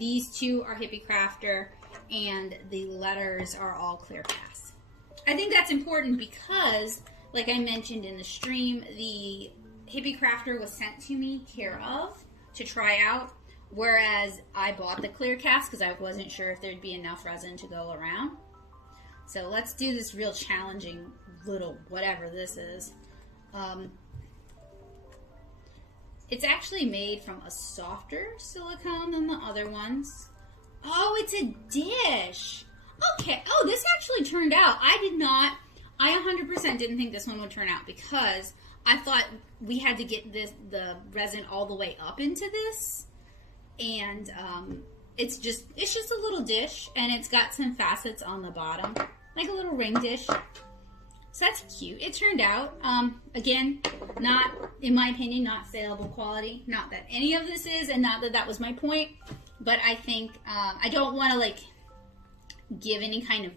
These two are Hippie Crafter, and the letters are all clear cast. I think that's important because, like I mentioned in the stream, the Hippie Crafter was sent to me care of to try out, whereas I bought the clear cast because I wasn't sure if there'd be enough resin to go around. So let's do this real challenging little whatever this is. It's actually made from a softer silicone than the other ones. Oh, it's a dish. Okay. Oh, this actually turned out. I 100% didn't think this one would turn out because I thought we had to get the resin all the way up into this. And it's just a little dish, and it's got some facets on the bottom, like a little ring dish. So that's cute. It turned out, again, not, in my opinion, not saleable quality. Not that any of this is, and not that that was my point. But I think, I don't want to, like, give any kind of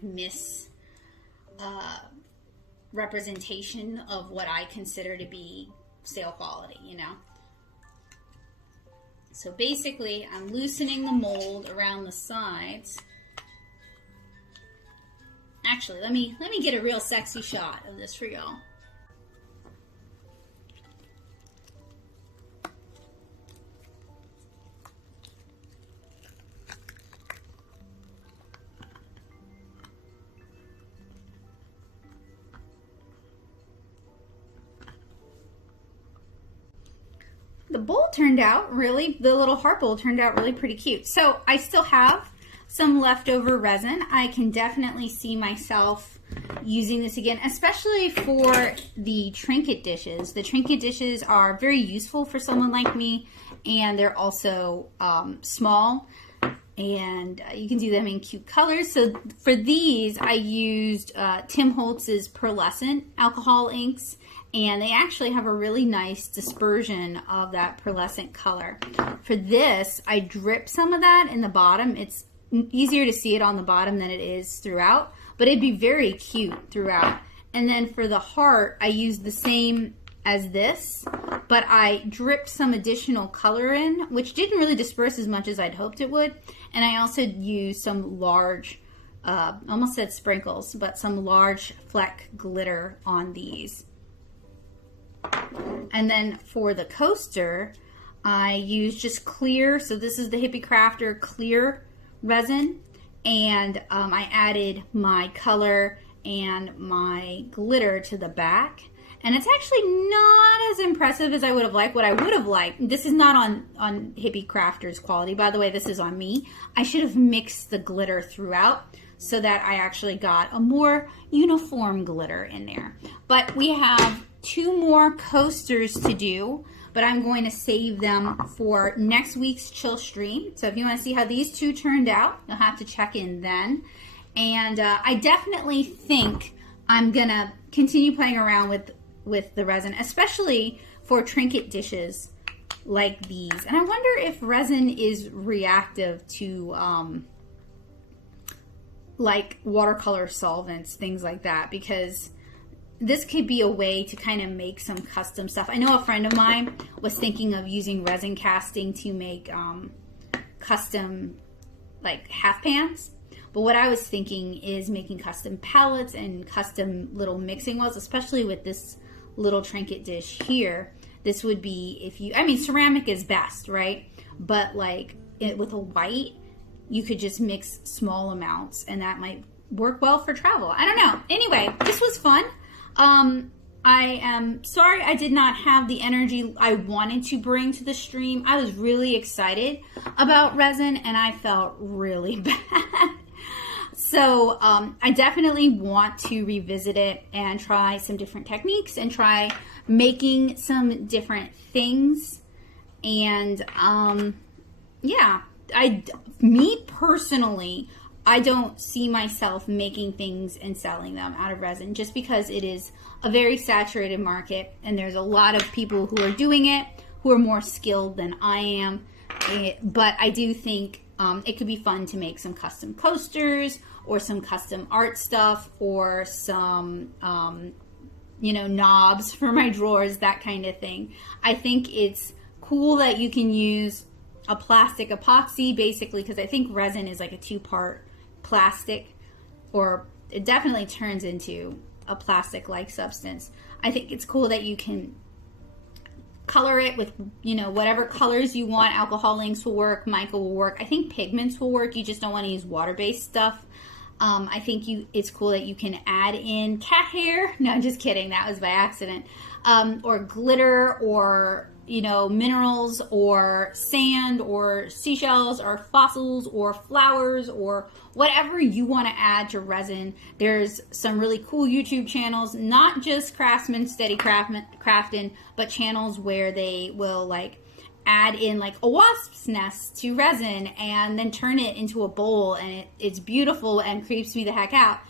representation of what I consider to be sale quality, you know? So basically, I'm loosening the mold around the sides. Actually, let me get a real sexy shot of this for y'all. The bowl turned out really, the little heart bowl turned out really pretty cute. So I still have some leftover resin. I can definitely see myself using this again, especially for the trinket dishes. The trinket dishes are very useful for someone like me, and they're also small, and you can do them in cute colors. So for these, I used Tim Holtz's pearlescent alcohol inks, and they actually have a really nice dispersion of that pearlescent color. For this, I drip some of that in the bottom. It's easier to see it on the bottom than it is throughout, but it'd be very cute throughout. And then for the heart, I used the same as this, but I dripped some additional color in, which didn't really disperse as much as I'd hoped it would. And I also used some large, almost said sprinkles, but some large fleck glitter on these. And then for the coaster, I used just clear, so this is the Hippie Crafter clear resin, and I added my color and my glitter to the back, and it's actually not as impressive as I would have liked. What I would have liked, this is not on Hippie Crafter's quality, by the way, this is on me. I should have mixed the glitter throughout so that I actually got a more uniform glitter in there. But we have 2 more coasters to do, but I'm going to save them for next week's chill stream. So if you want to see how these 2 turned out, you'll have to check in then. And I definitely think I'm gonna continue playing around with the resin, especially for trinket dishes like these. And I wonder if resin is reactive to like watercolor solvents, things like that, because this could be a way to kind of make some custom stuff. I know a friend of mine was thinking of using resin casting to make custom like half pans. But what I was thinking is making custom palettes and custom little mixing wells, especially with this little trinket dish here. This would be if you, I mean, ceramic is best, right? But like with a white, you could just mix small amounts and that might work well for travel. I don't know. Anyway, this was fun. I am sorry I did not have the energy I wanted to bring to the stream. I was really excited about resin and I felt really bad. So I definitely want to revisit it and try some different techniques and try making some different things. And yeah, me personally, I don't see myself making things and selling them out of resin just because it is a very saturated market and there's a lot of people who are doing it who are more skilled than I am. But I do think it could be fun to make some custom coasters or some custom art stuff or some, you know, knobs for my drawers, that kind of thing. I think it's cool that you can use a plastic epoxy basically because I think resin is like a two-part plastic, or it definitely turns into a plastic-like substance. I think it's cool that you can color it with, you know, whatever colors you want. Alcohol inks will work, mica will work. I think pigments will work. You just don't want to use water-based stuff. I think it's cool that you can add in cat hair. No, just kidding. That was by accident. Or glitter, or, you know, minerals, or sand, or seashells, or fossils, or flowers, or whatever you want to add to resin. There's some really cool YouTube channels, not just Craftsman Steady Crafting, but channels where they will like add in like a wasp's nest to resin and then turn it into a bowl, and it's beautiful and creeps me the heck out.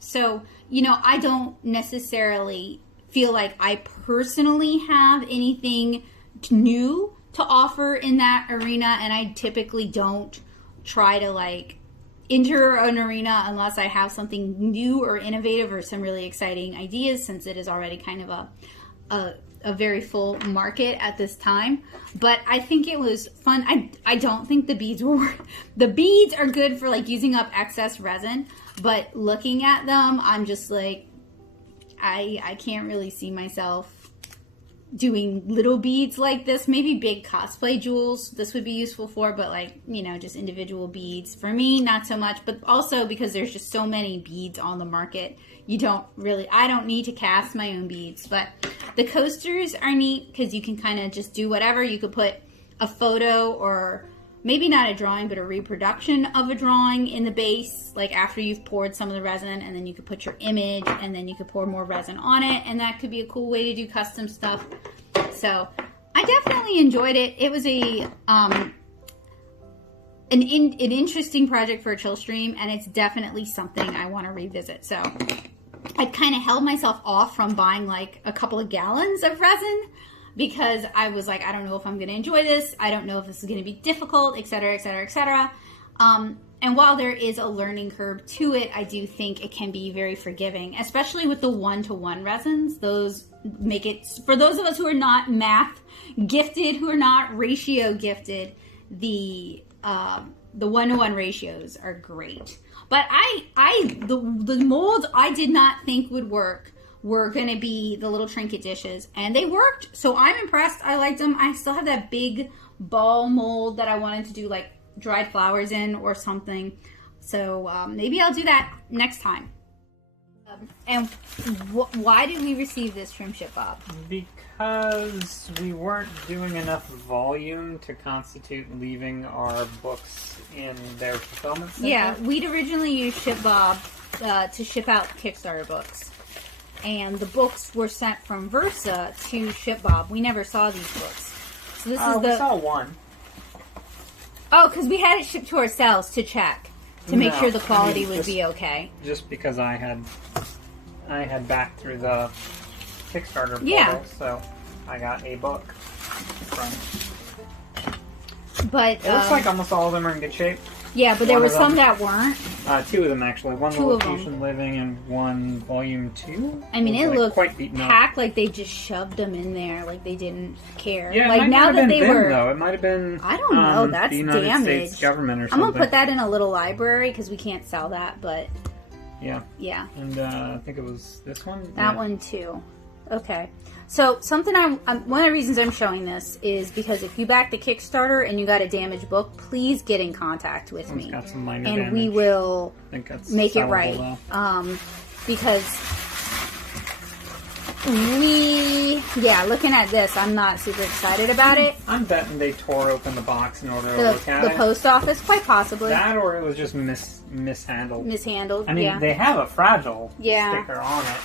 So, you know, I don't necessarily feel like I personally have anything new to offer in that arena, and I typically don't try to like enter an arena unless I have something new or innovative or some really exciting ideas, since it is already kind of a very full market at this time. But I think it was fun. I don't think the beads were the beads are good for like using up excess resin, but looking at them, I'm just like, I can't really see myself doing little beads like this. Maybe big cosplay jewels this would be useful for, but like, you know, just individual beads for me, not so much. But also because there's just so many beads on the market, I don't need to cast my own beads. But the coasters are neat because you can kind of just do whatever. You could put a photo, or maybe not a drawing, but a reproduction of a drawing in the base, like after you've poured some of the resin, and then you could put your image, and then you could pour more resin on it, and that could be a cool way to do custom stuff. So I definitely enjoyed it. It was an interesting project for a chill stream, and it's definitely something I want to revisit. So I kind of held myself off from buying like a couple of gallons of resin, because I was like, I don't know if I'm going to enjoy this. I don't know if this is going to be difficult, etc., etc., etc. And while there is a learning curve to it, I do think it can be very forgiving, especially with the one-to-one resins. Those make it, for those of us who are not math gifted, who are not ratio gifted, the one-to-one ratios are great. But the molds I did not think would work were going to be the little trinket dishes, and they worked. So I'm impressed. I liked them. I still have that big ball mold that I wanted to do like dried flowers in or something. So maybe I'll do that next time. And why did we receive this from ShipBob? Because we weren't doing enough volume to constitute leaving our books in their fulfillment center. Yeah, we'd originally used ShipBob to ship out Kickstarter books. And the books were sent from Versa to ShipBob. We never saw these books. So this is we saw one. Oh, because we had it shipped to ourselves to check, to make sure the quality would be okay. Just because I had backed through the Kickstarter portal, so I got a book from. But it looks like almost all of them are in good shape. Yeah, but there One were of some them. that weren't. Two of them actually. One Two of them. Location Living and one Volume 2. I mean, it like, looked quite beaten up. packed like they just shoved them in there, like they didn't care. Yeah, it like might now not have that been they them, were, though. It might have been. I don't know. That's the United damaged. States government or I'm something. gonna put that in a little library because we can't sell that, but Yeah. yeah. And I think it was this one. That one too. Okay. So something one of the reasons I'm showing this is because if you back the Kickstarter and you got a damaged book, please get in contact with me, got some minor and damage. we will I think that's make it sellable, right. though. Because looking at this, I'm not super excited about it. I'm betting they tore open the box in order to The look at it. post office, quite possibly. That or it was just mishandled. Mishandled. I mean, yeah. they have a fragile Yeah. sticker on it.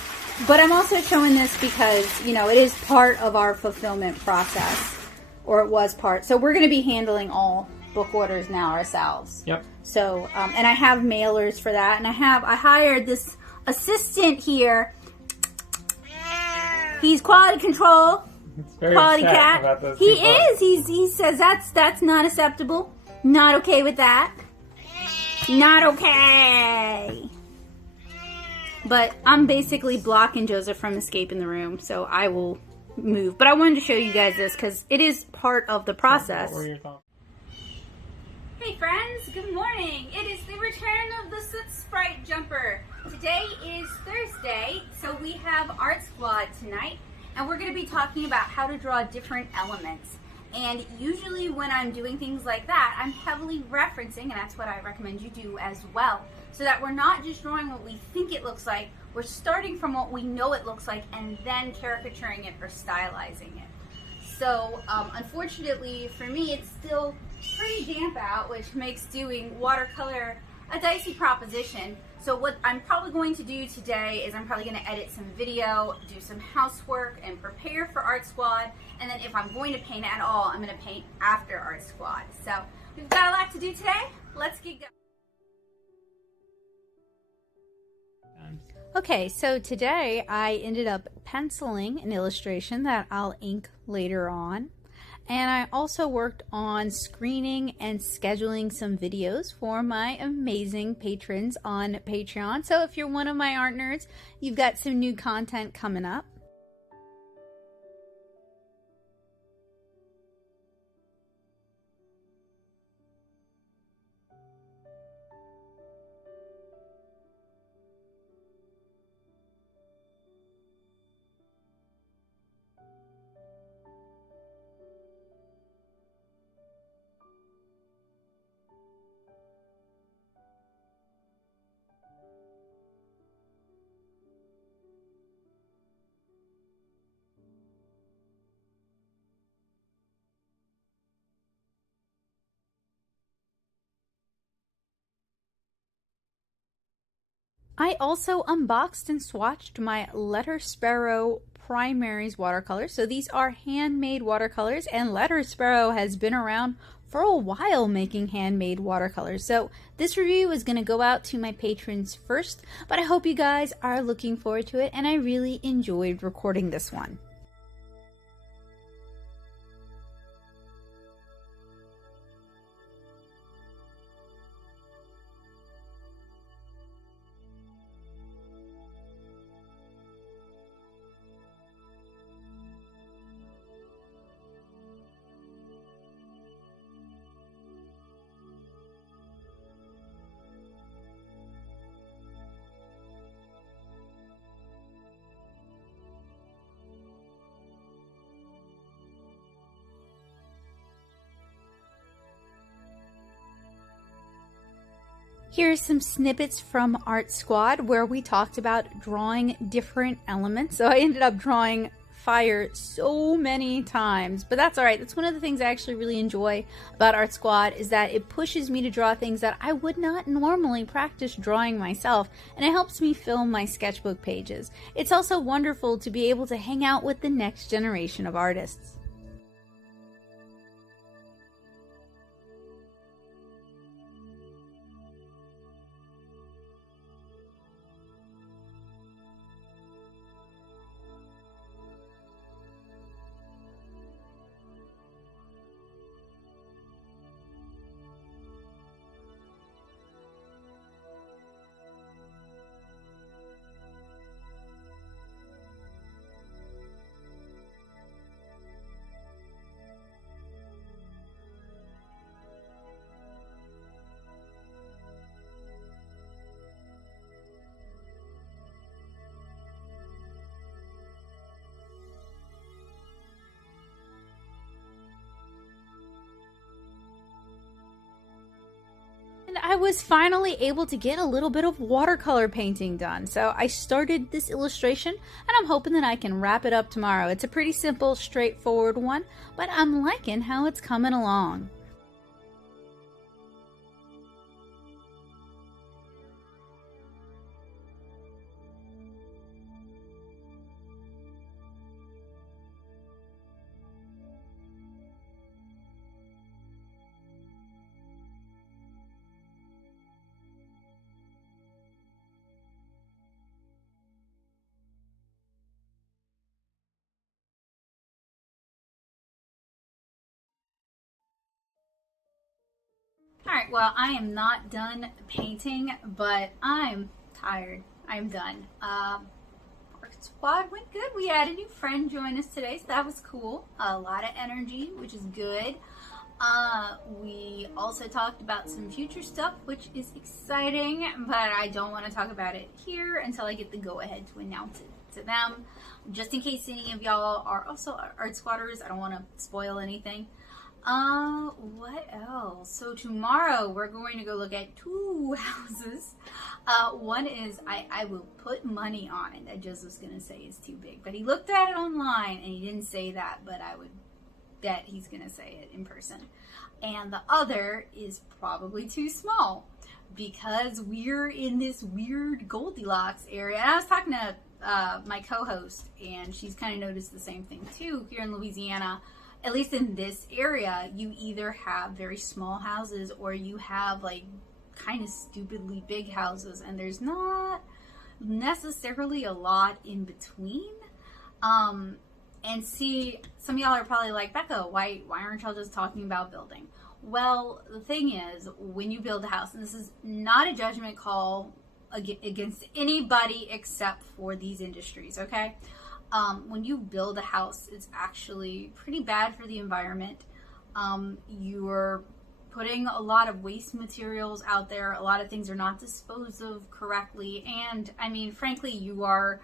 But I'm also showing this because, you know, it is part of our fulfillment process. Or it was part. So we're going to be handling all book orders now ourselves. Yep. So, and I have mailers for that. And I hired this assistant here. He's quality control. It's very Quality upset cat. about those He two books. is. He says that's not acceptable. Not okay with that. Not okay. But I'm basically blocking Joseph from escaping the room, so I will move. But I wanted to show you guys this because it is part of the process. What were your thoughts? Hey friends, good morning. It is the return of the Soot Sprite jumper. Today is Thursday, so we have Art Squad tonight, and we're going to be talking about how to draw different elements. And usually when I'm doing things like that, I'm heavily referencing, and that's what I recommend you do as well, so that we're not just drawing what we think it looks like, we're starting from what we know it looks like and then caricaturing it or stylizing it. So unfortunately for me, it's still pretty damp out, which makes doing watercolor a dicey proposition. So what I'm probably going to do today is I'm probably going to edit some video, do some housework, and prepare for Art Squad. And then if I'm going to paint at all, I'm going to paint after Art Squad. So we've got a lot to do today. Let's get going. Okay, so today I ended up penciling an illustration that I'll ink later on. And I also worked on screening and scheduling some videos for my amazing patrons on Patreon. So if you're one of my art nerds, you've got some new content coming up. I also unboxed and swatched my Letter Sparrow Primaries watercolors. So these are handmade watercolors, and Letter Sparrow has been around for a while making handmade watercolors. So this review is going to go out to my patrons first, but I hope you guys are looking forward to it, and I really enjoyed recording this one. Here's some snippets from Art Squad where we talked about drawing different elements. So I ended up drawing fire so many times, but that's all right. That's one of the things I actually really enjoy about Art Squad, is that it pushes me to draw things that I would not normally practice drawing myself, and it helps me fill my sketchbook pages. It's also wonderful to be able to hang out with the next generation of artists. was finally able to get a little bit of watercolor painting done. So I started this illustration and I'm hoping that I can wrap it up tomorrow. It's a pretty simple, straightforward one, but I'm liking how it's coming along. Alright, well, I am not done painting, but I'm tired. I'm done. Our squad went good. We had a new friend join us today, so that was cool. A lot of energy, which is good. We also talked about some future stuff, which is exciting, but I don't want to talk about it here until I get the go-ahead to announce it to them. Just in case any of y'all are also art squatters, I don't want to spoil anything. What else? So tomorrow we're going to go look at 2 houses. One is, I will put money on it that Joseph's going to say is too big. But he looked at it online and he didn't say that, but I would bet he's going to say it in person. And the other is probably too small because we're in this weird Goldilocks area. And I was talking to my co-host and she's kind of noticed the same thing too. Here in Louisiana, at least in this area, you either have very small houses or you have like kind of stupidly big houses, and there's not necessarily a lot in between. And see, some of y'all are probably like, Becca, why aren't y'all just talking about building? Well, the thing is, when you build a house, and this is not a judgment call against anybody except for these industries, okay? When you build a house, it's actually pretty bad for the environment. You're putting a lot of waste materials out there. A lot of things are not disposed of correctly. And I mean, frankly, you are,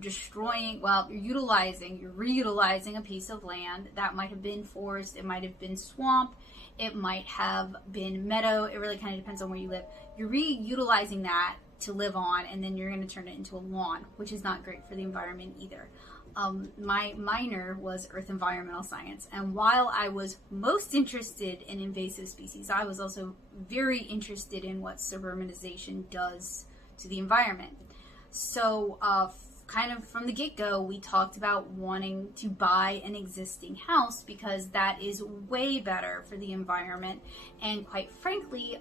destroying, well, you're reutilizing a piece of land that might have been forest. It might have been swamp. It might have been meadow. It really kind of depends on where you live. You're reutilizing that to live on, and then you're going to turn it into a lawn, which is not great for the environment either. My minor was Earth Environmental Science, and while I was most interested in invasive species, I was also very interested in what suburbanization does to the environment. So kind of from the get-go, we talked about wanting to buy an existing house because that is way better for the environment, and quite frankly,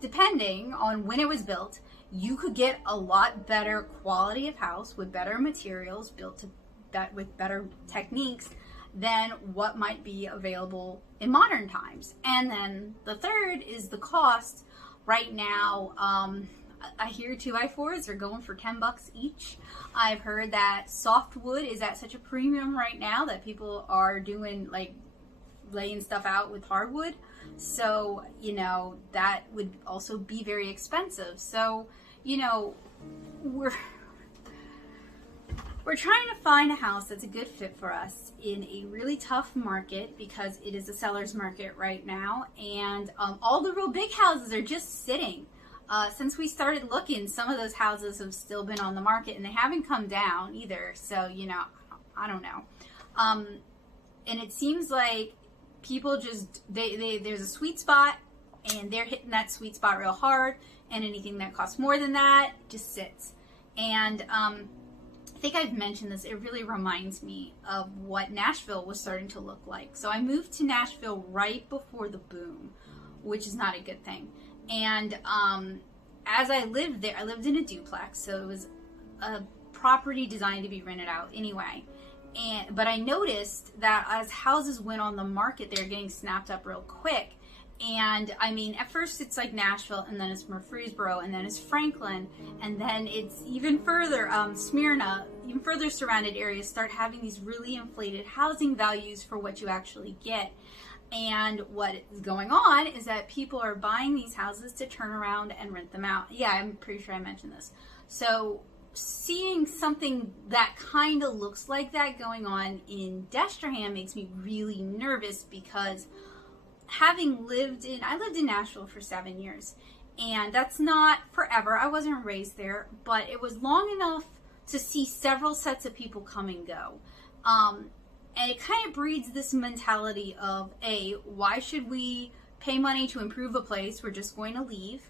depending on when it was built, you could get a lot better quality of house with better materials built to that with better techniques than what might be available in modern times. And then the third is the cost. Right now, I hear 2x4s are going for $10 each. I've heard that softwood is at such a premium right now that people are doing like laying stuff out with hardwood. So, that would also be very expensive. So, we're trying to find a house that's a good fit for us in a really tough market because it is a seller's market right now. And all the real big houses are just sitting. Since we started looking, some of those houses have still been on the market and they haven't come down either. So, I don't know. And it seems like people just, there's a sweet spot and they're hitting that sweet spot real hard, and anything that costs more than that just sits. And I think I've mentioned this, it really reminds me of what Nashville was starting to look like. So I moved to Nashville right before the boom, which is not a good thing. And as I lived there, I lived in a duplex, so it was a property designed to be rented out anyway. But I noticed that as houses went on the market, they were getting snapped up real quick. And I mean, at first it's like Nashville, and then it's Murfreesboro, and then it's Franklin, and then it's even further, Smyrna, even further surrounded areas start having these really inflated housing values for what you actually get. And what is going on is that people are buying these houses to turn around and rent them out. Yeah, I'm pretty sure I mentioned this. So seeing something that kind of looks like that going on in Destrehan makes me really nervous, because I lived in Nashville for 7 years, And that's not forever. I wasn't raised there, but it was long enough to see several sets of people come and go. And it kind of breeds this mentality of, A, why should we pay money to improve a place? We're just going to leave.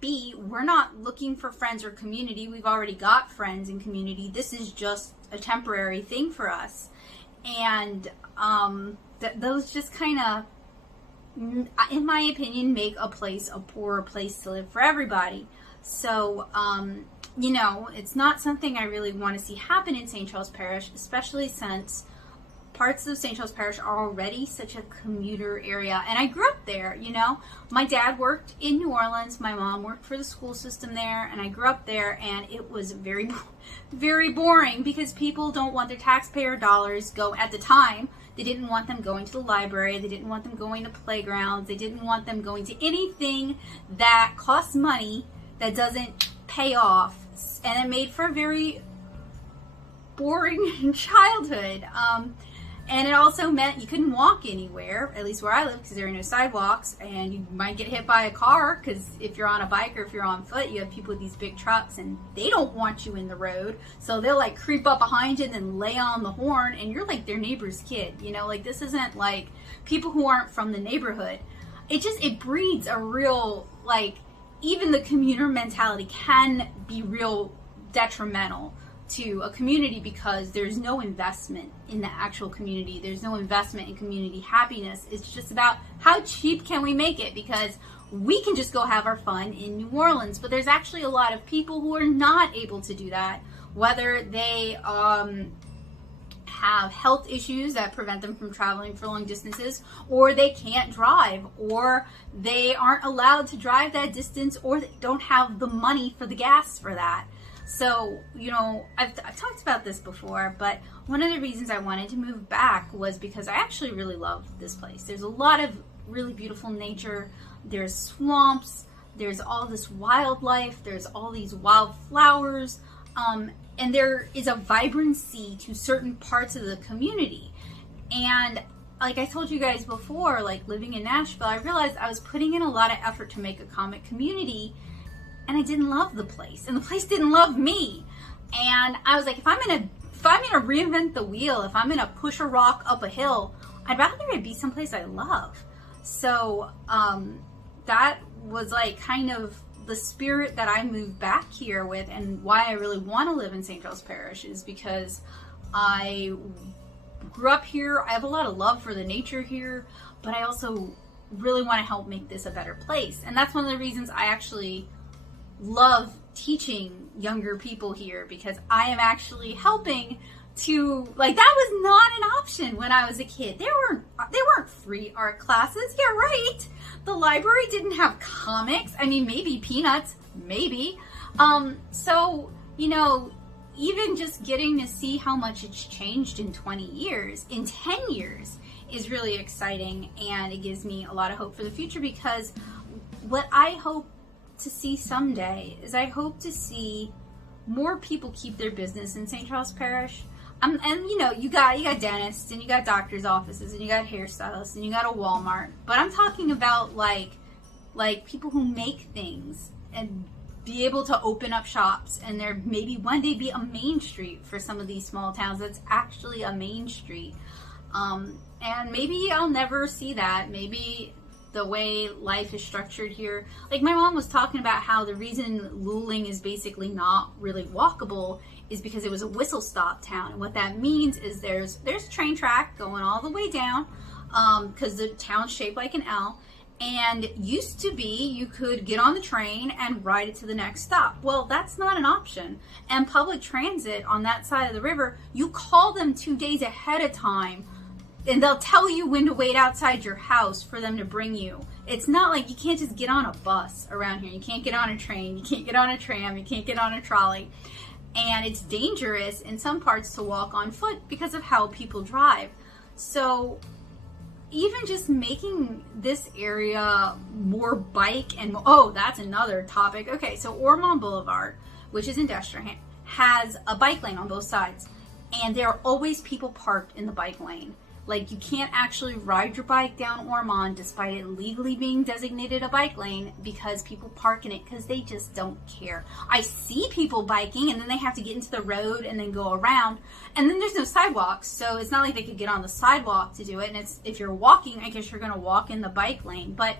B, we're not looking for friends or community. We've already got friends and community. This is just a temporary thing for us. And those just kind of, in my opinion, make a place a poorer place to live for everybody. So, you know, it's not something I really want to see happen in St. Charles Parish, especially since parts of St. Charles Parish are already such a commuter area. And I grew up there, you know. My dad worked in New Orleans. My mom worked for the school system there. And I grew up there, and it was very, very boring because people don't want their taxpayer dollars go at the time. They didn't want them going to the library. They didn't want them going to playgrounds. They didn't want them going to anything that costs money that doesn't pay off. And it made for a very boring childhood. And it also meant you couldn't walk anywhere, at least where I live, because there are no sidewalks, and you might get hit by a car, because if you're on a bike or if you're on foot, you have people with these big trucks, and they don't want you in the road, so they'll, like, creep up behind you and then lay on the horn, and you're like their neighbor's kid, you know? Like, this isn't, like, people who aren't from the neighborhood. It breeds a real, like, even the commuter mentality can be real detrimental to a community because there's no investment in the actual community. There's no investment in community happiness. It's just about how cheap can we make it, because we can just go have our fun in New Orleans. But there's actually a lot of people who are not able to do that, whether they have health issues that prevent them from traveling for long distances, or they can't drive, or they aren't allowed to drive that distance, or they don't have the money for the gas for that. So, you know, I've talked about this before, but one of the reasons I wanted to move back was because I actually really love this place. There's a lot of really beautiful nature. There's swamps. There's all this wildlife. There's all these wildflowers. And there is a vibrancy to certain parts of the community. And like I told you guys before, like living in Nashville, I realized I was putting in a lot of effort to make a comic community, and I didn't love the place, and the place didn't love me. And I was like, if I'm gonna reinvent the wheel, if I'm gonna push a rock up a hill, I'd rather it be someplace I love. So that was like kind of the spirit that I moved back here with, and why I really want to live in St. Charles Parish is because I grew up here. I have a lot of love for the nature here, but I also really want to help make this a better place. And that's one of the reasons I actually love teaching younger people here, because I am actually helping to, like, that was not an option when I was a kid. There weren't free art classes. Yeah, right. The library didn't have comics. I mean, maybe Peanuts, maybe. So, you know, even just getting to see how much it's changed in 20 years, in 10 years, is really exciting, and it gives me a lot of hope for the future, because what I hope to see someday is I hope to see more people keep their business in St. Charles Parish. And you know, you got dentists, and you got doctors' offices, and you got hairstylists, and you got a Walmart. But I'm talking about like people who make things and be able to open up shops, and there maybe one day be a main street for some of these small towns that's actually a main street. And maybe I'll never see that. Maybe the way life is structured here. Like, my mom was talking about how the reason Luling is basically not really walkable is because it was a whistle stop town. And what that means is there's train track going all the way down, because the town's shaped like an L. And used to be you could get on the train and ride it to the next stop. Well, that's not an option. And public transit on that side of the river, you call them 2 days ahead of time, and they'll tell you when to wait outside your house for them to bring you. It's not like you can't just get on a bus around here. You can't get on a train. You can't get on a tram. You can't get on a trolley. And it's dangerous in some parts to walk on foot because of how people drive. So even just making this area more bike and, oh, that's another topic. Okay, so Ormond Boulevard, which is in Destrehan, has a bike lane on both sides. And there are always people parked in the bike lane. Like, you can't actually ride your bike down Ormond despite it legally being designated a bike lane because people park in it because they just don't care. I see people biking and then they have to get into the road and then go around, and then there's no sidewalks, so it's not like they could get on the sidewalk to do it. And it's, if you're walking, I guess you're going to walk in the bike lane. But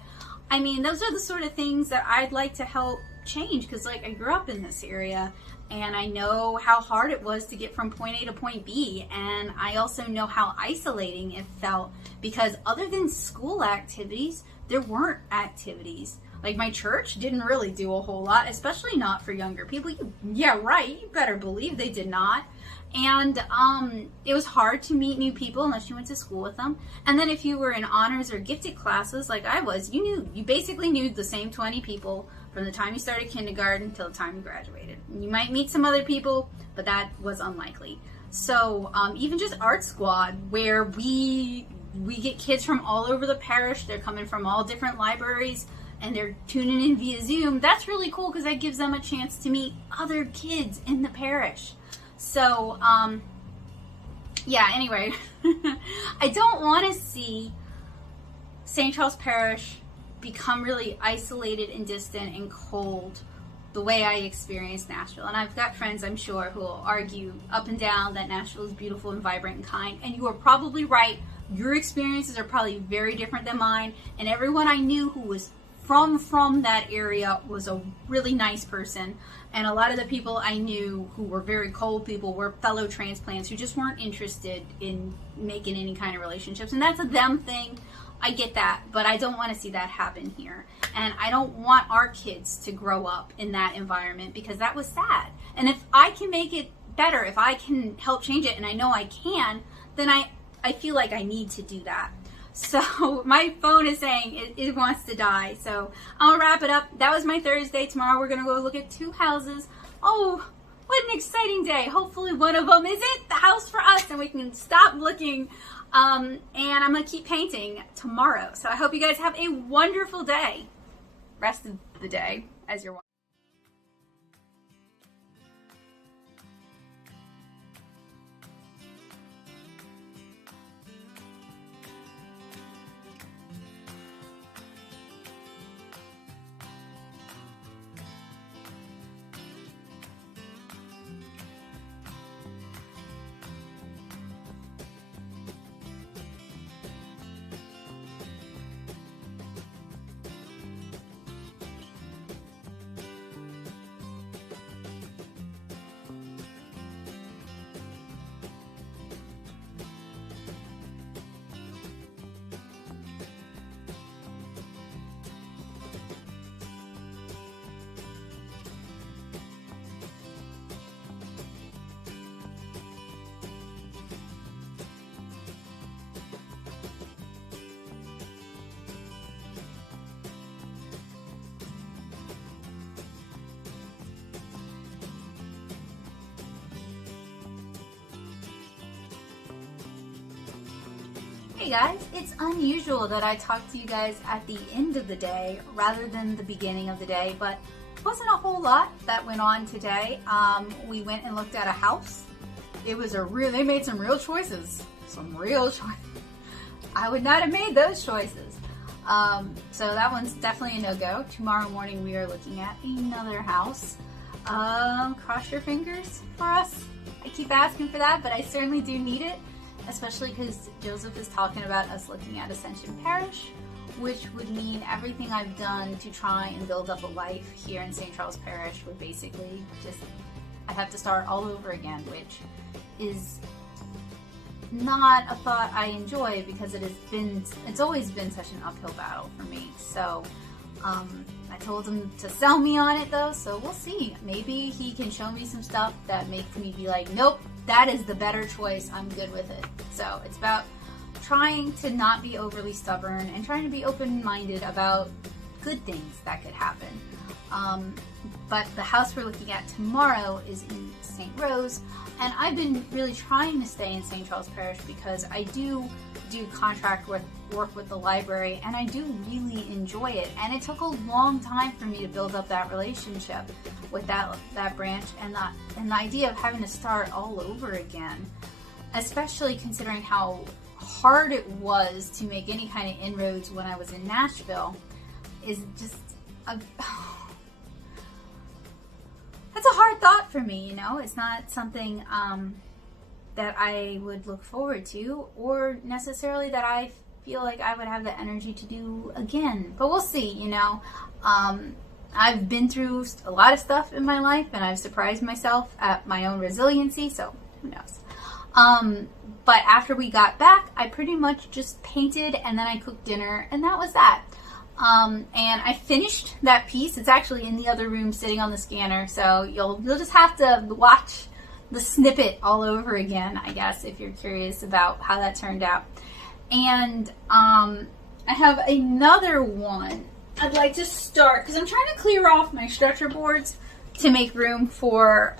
I mean, those are the sort of things that I'd like to help change, because like, I grew up in this area and I know how hard it was to get from point A to point B, and I also know how isolating it felt because other than school activities, there weren't activities. Like, my church didn't really do a whole lot, especially not for younger people. Yeah, right, you better believe they did not. And it was hard to meet new people unless you went to school with them. And then if you were in honors or gifted classes like I was, you basically knew the same 20 people from the time you started kindergarten till the time you graduated. You might meet some other people, but that was unlikely. So even just art squad, where we get kids from all over the parish, they're coming from all different libraries, and they're tuning in via Zoom. That's really cool because that gives them a chance to meet other kids in the parish. So, yeah, anyway, I don't want to see St. Charles Parish become really isolated and distant and cold the way I experienced Nashville. And I've got friends, I'm sure, who will argue up and down that Nashville is beautiful and vibrant and kind. And you are probably right. Your experiences are probably very different than mine. And everyone I knew who was from that area was a really nice person. And a lot of the people I knew who were very cold people were fellow transplants who just weren't interested in making any kind of relationships. And that's a them thing. I get that, but I don't want to see that happen here. And I don't want our kids to grow up in that environment because that was sad. And if I can make it better, if I can help change it, and I know I can, then I feel like I need to do that. So my phone is saying it wants to die. So I'm gonna wrap it up. That was my Thursday. Tomorrow we're gonna go look at 2 houses. Oh, what an exciting day. Hopefully one of them is it, the house for us, and we can stop looking. And I'm gonna keep painting tomorrow. So I hope you guys have a wonderful day. Rest of the day as you're watching. Hey guys, it's unusual that I talk to you guys at the end of the day rather than the beginning of the day, but it wasn't a whole lot that went on today. We went and looked at a house. It was they made some real choices. I would not have made those choices. So that one's definitely a no-go. Tomorrow morning we are looking at another house. Cross your fingers for us. I keep asking for that, but I certainly do need it. Especially because Joseph is talking about us looking at Ascension Parish, which would mean everything I've done to try and build up a life here in St. Charles Parish would basically I have to start all over again, which is not a thought I enjoy because it's always been such an uphill battle for me. So I told him to sell me on it though, so we'll see. Maybe he can show me some stuff that makes me be like, nope, that is the better choice, I'm good with it. So it's about trying to not be overly stubborn and trying to be open-minded about good things that could happen. But the house we're looking at tomorrow is in St. Rose, and I've been really trying to stay in St. Charles Parish because I do contract work with the library, and I do really enjoy it. And it took a long time for me to build up that relationship with that branch, and the idea of having to start all over again, especially considering how hard it was to make any kind of inroads when I was in Nashville is just that's a hard thought for me, you know. It's not something that I would look forward to, or necessarily that I feel like I would have the energy to do again. But we'll see, you know. I've been through a lot of stuff in my life, and I've surprised myself at my own resiliency, so who knows. But after we got back, I pretty much just painted, and then I cooked dinner, and that was that. And I finished that piece. It's actually in the other room sitting on the scanner, so you'll just have to watch the snippet all over again, I guess, if you're curious about how that turned out. And I have another one I'd like to start, because I'm trying to clear off my stretcher boards to make room for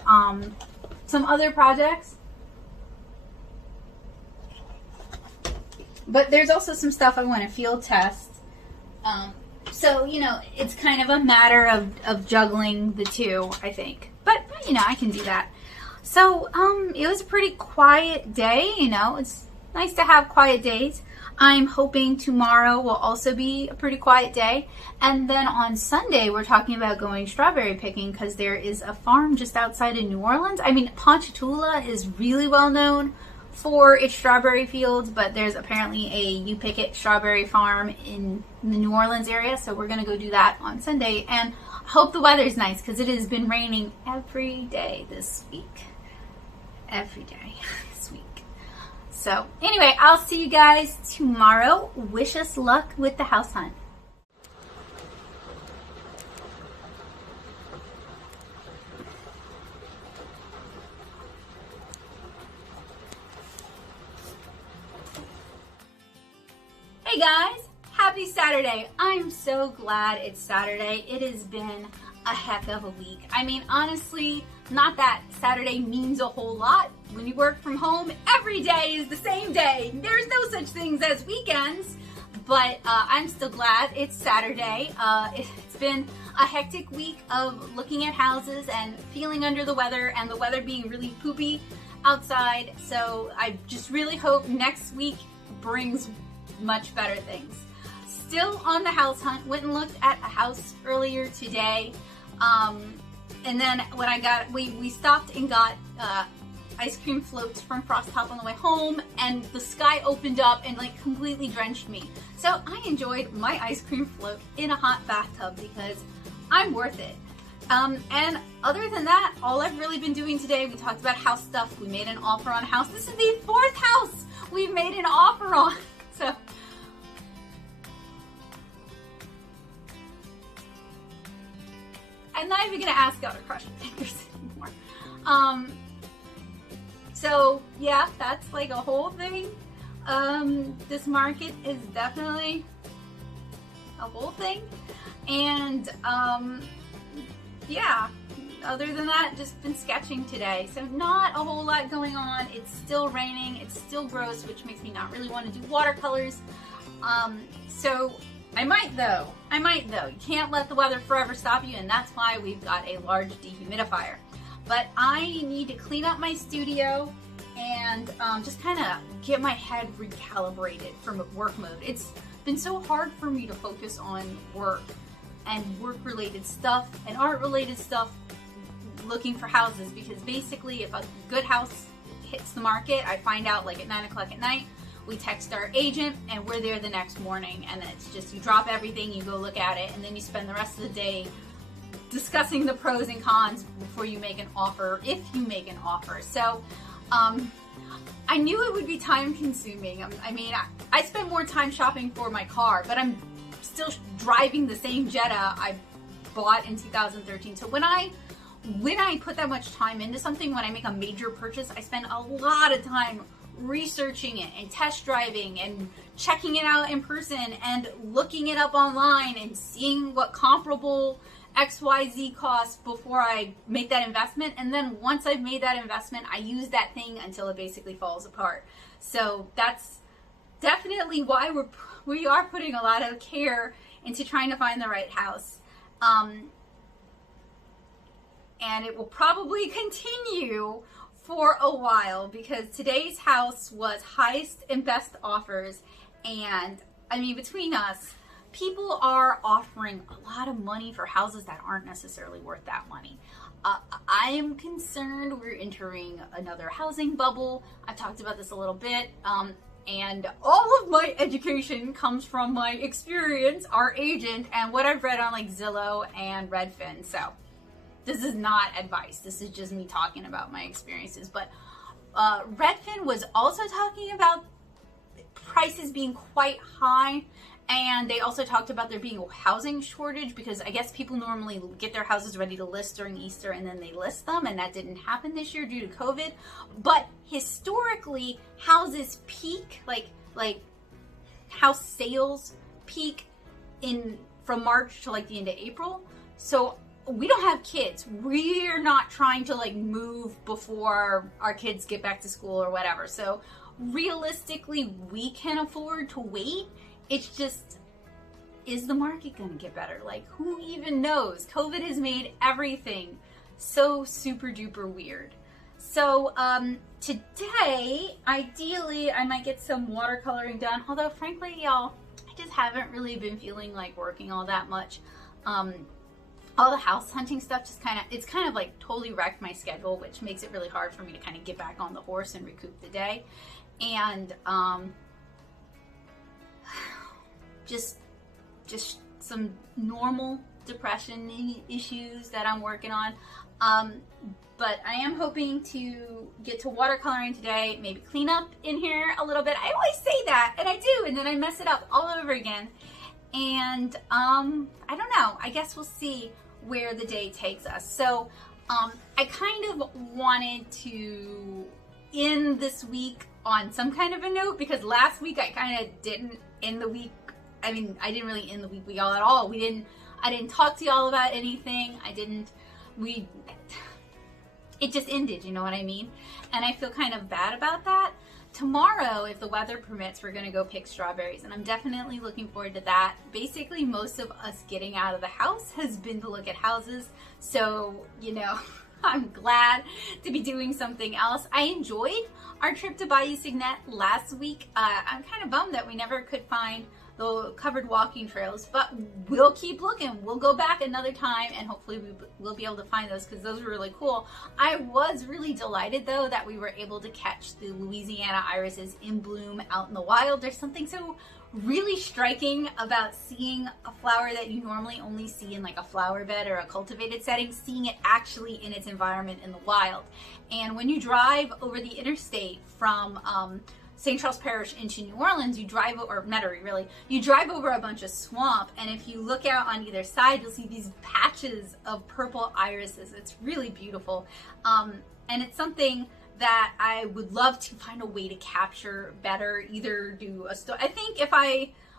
some other projects. But there's also some stuff I want to field test. So, you know, it's kind of a matter of juggling the two, I think. But, you know, I can do that. So, it was a pretty quiet day, you know. It's nice to have quiet days. I'm hoping tomorrow will also be a pretty quiet day. And then on Sunday, we're talking about going strawberry picking because there is a farm just outside of New Orleans. I mean, Ponchatoula is really well known for its strawberry fields, but there's apparently a You Pick It strawberry farm in the New Orleans area. So we're going to go do that on Sunday. And I hope the weather's nice because it has been raining every day this week. Every day this week. So anyway, I'll see you guys tomorrow. Wish us luck with the house hunt. Hey guys, happy Saturday. I'm so glad it's Saturday. It has been a heck of a week. I mean, honestly, not that Saturday means a whole lot. When you work from home, every day is the same day. There's no such things as weekends, but I'm still glad it's Saturday. It's been a hectic week of looking at houses and feeling under the weather, and the weather being really poopy outside. So I just really hope next week brings much better things. Still on the house hunt. Went and looked at a house earlier today. And then when we stopped and got ice cream floats from Frost Top on the way home, and the sky opened up and like completely drenched me. So I enjoyed my ice cream float in a hot bathtub because I'm worth it. And other than that, all I've really been doing today, we talked about house stuff. We made an offer on a house. This is the 4th house we've made an offer on. So I'm not even gonna ask y'all to crush my fingers anymore. So yeah, that's like a whole thing. This market is definitely a whole thing. And yeah, other than that, just been sketching today. So not a whole lot going on. It's still raining, it's still gross, which makes me not really want to do watercolors. So I might though. You can't let the weather forever stop you, and that's why we've got a large dehumidifier. But I need to clean up my studio and just kind of get my head recalibrated from work mode. It's been so hard for me to focus on work and work-related stuff and art-related stuff looking for houses, because basically if a good house hits the market, I find out like at 9 o'clock at night. We text our agent and we're there the next morning, and then it's just you drop everything, you go look at it, and then you spend the rest of the day discussing the pros and cons before you make an offer, if you make an offer. So I knew it would be time consuming. I mean, I spend more time shopping for my car, but I'm still driving the same Jetta I bought in 2013. So when I put that much time into something, when I make a major purchase, I spend a lot of time researching it and test driving and checking it out in person and looking it up online and seeing what comparable XYZ costs before I make that investment. And then once I've made that investment, I use that thing until it basically falls apart. So that's definitely why we are putting a lot of care into trying to find the right house. And it will probably continue for a while because today's house was highest and best offers, and I mean, between us, people are offering a lot of money for houses that aren't necessarily worth that money. I am concerned we're entering another housing bubble. I've talked about this a little bit, and all of my education comes from my experience, our agent, and what I've read on like Zillow and Redfin. So this is not advice. This is just me talking about my experiences. But Redfin was also talking about prices being quite high, and they also talked about there being a housing shortage because I guess people normally get their houses ready to list during Easter and then they list them, and that didn't happen this year due to COVID. But historically, houses peak, like house sales peak from March to like the end of April. So we don't have kids. We're not trying to like move before our kids get back to school or whatever. So realistically, we can afford to wait. It's just, is the market going to get better? Like, who even knows? COVID has made everything so super duper weird. So today, ideally, I might get some watercoloring done. Although, frankly, y'all, I just haven't really been feeling like working all that much. All the house hunting stuff just it's kind of like totally wrecked my schedule, which makes it really hard for me to kind of get back on the horse and recoup the day. And just some normal depression issues that I'm working on. But I am hoping to get to watercoloring today, maybe clean up in here a little bit. I always say that, and I do, and then I mess it up all over again. And I don't know. I guess we'll see where the day takes us. So I kind of wanted to end this week on some kind of a note because last week I kind of didn't end the week. I mean, I didn't really end the week with y'all at all. I didn't talk to y'all about anything. It just ended, you know what I mean? And I feel kind of bad about that. Tomorrow, if the weather permits, we're gonna go pick strawberries, and I'm definitely looking forward to that. Basically, most of us getting out of the house has been to look at houses, so, you know, I'm glad to be doing something else. I enjoyed our trip to Bayou Segnette last week. I'm kind of bummed that we never could find the covered walking trails, but we'll keep looking. We'll go back another time and hopefully we'll be able to find those because those were really cool. I was really delighted though that we were able to catch the Louisiana irises in bloom out in the wild. There's something so really striking about seeing a flower that you normally only see in like a flower bed or a cultivated setting, seeing it actually in its environment in the wild. And when you drive over the interstate from St. Charles Parish into New Orleans, you drive, or Metairie really, you drive over a bunch of swamp, and if you look out on either side, you'll see these patches of purple irises. It's really beautiful. And it's something that I would love to find a way to capture better, either do a story. I think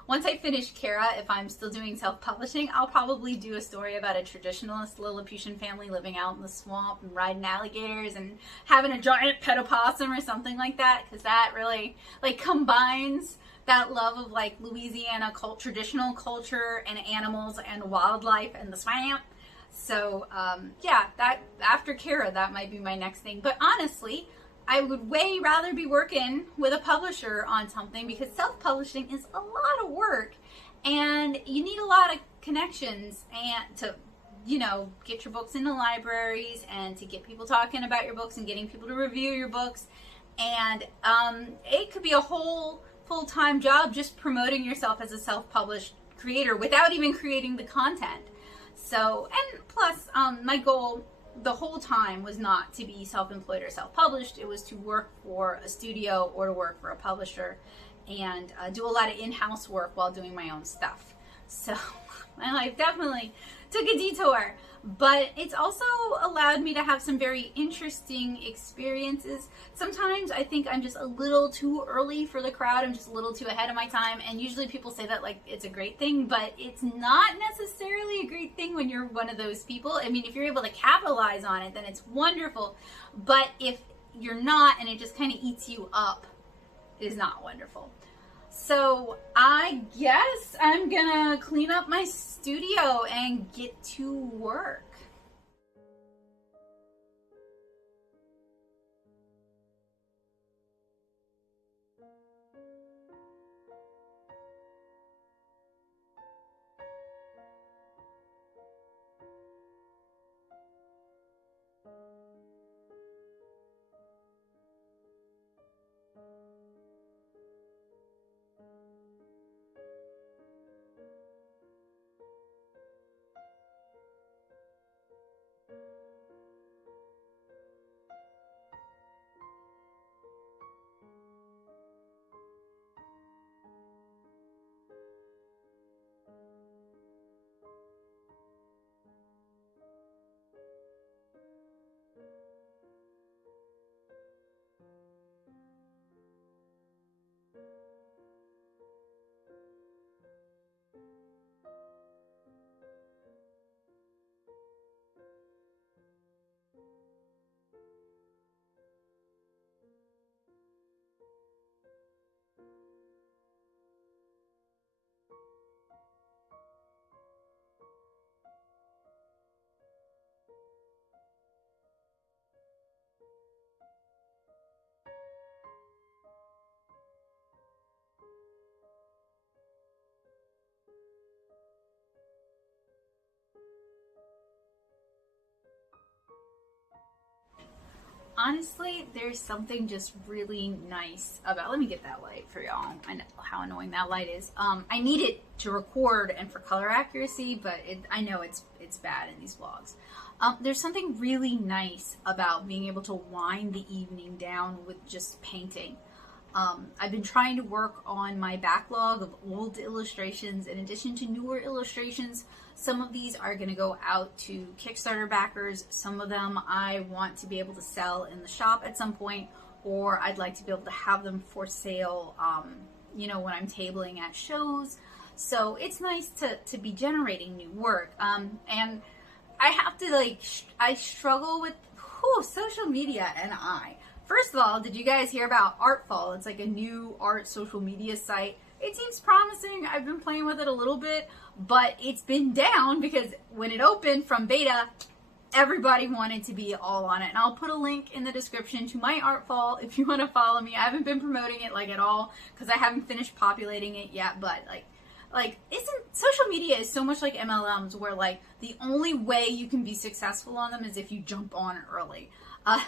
once I finish Kara, if I'm still doing self-publishing, I'll probably do a story about a traditionalist Lilliputian family living out in the swamp and riding alligators and having a giant pet opossum or something like that, because that really like combines that love of like Louisiana traditional culture and animals and wildlife and the swamp. So yeah, that after Kara, that might be my next thing. But honestly, I would way rather be working with a publisher on something because self-publishing is a lot of work and you need a lot of connections and to, you know, get your books into libraries and to get people talking about your books and getting people to review your books. And it could be a whole full-time job just promoting yourself as a self-published creator without even creating the content. So, and plus, my goal the whole time was not to be self-employed or self-published. It was to work for a studio or to work for a publisher and do a lot of in-house work while doing my own stuff. So my life definitely took a detour, but it's also allowed me to have some very interesting experiences. Sometimes I think I'm just a little too early for the crowd. I'm just a little too ahead of my time. And usually people say that like it's a great thing, but it's not necessarily a great thing when you're one of those people. I mean, if you're able to capitalize on it, then it's wonderful. But if you're not and it just kind of eats you up, it is not wonderful. So I guess I'm gonna clean up my studio and get to work. honestly, there's something just really nice about, let me get that light for y'all. I know how annoying that light is. I need it to record and for color accuracy, but I know it's bad in these vlogs. There's something really nice about being able to wind the evening down with just painting. I've been trying to work on my backlog of old illustrations in addition to newer illustrations. Some of these are going to go out to Kickstarter backers. Some of them I want to be able to sell in the shop at some point, or I'd like to be able to have them for sale, you know, when I'm tabling at shows. So it's nice to be generating new work. And I have to, like, I struggle with social media and I. First of all, did you guys hear about Artfall? It's like a new art social media site. It seems promising. I've been playing with it a little bit, but it's been down because when it opened from beta, everybody wanted to be all on it. And I'll put a link in the description to my Artfall if you want to follow me. I haven't been promoting it like at all because I haven't finished populating it yet, but like isn't social media is so much like MLMs where like the only way you can be successful on them is if you jump on it early.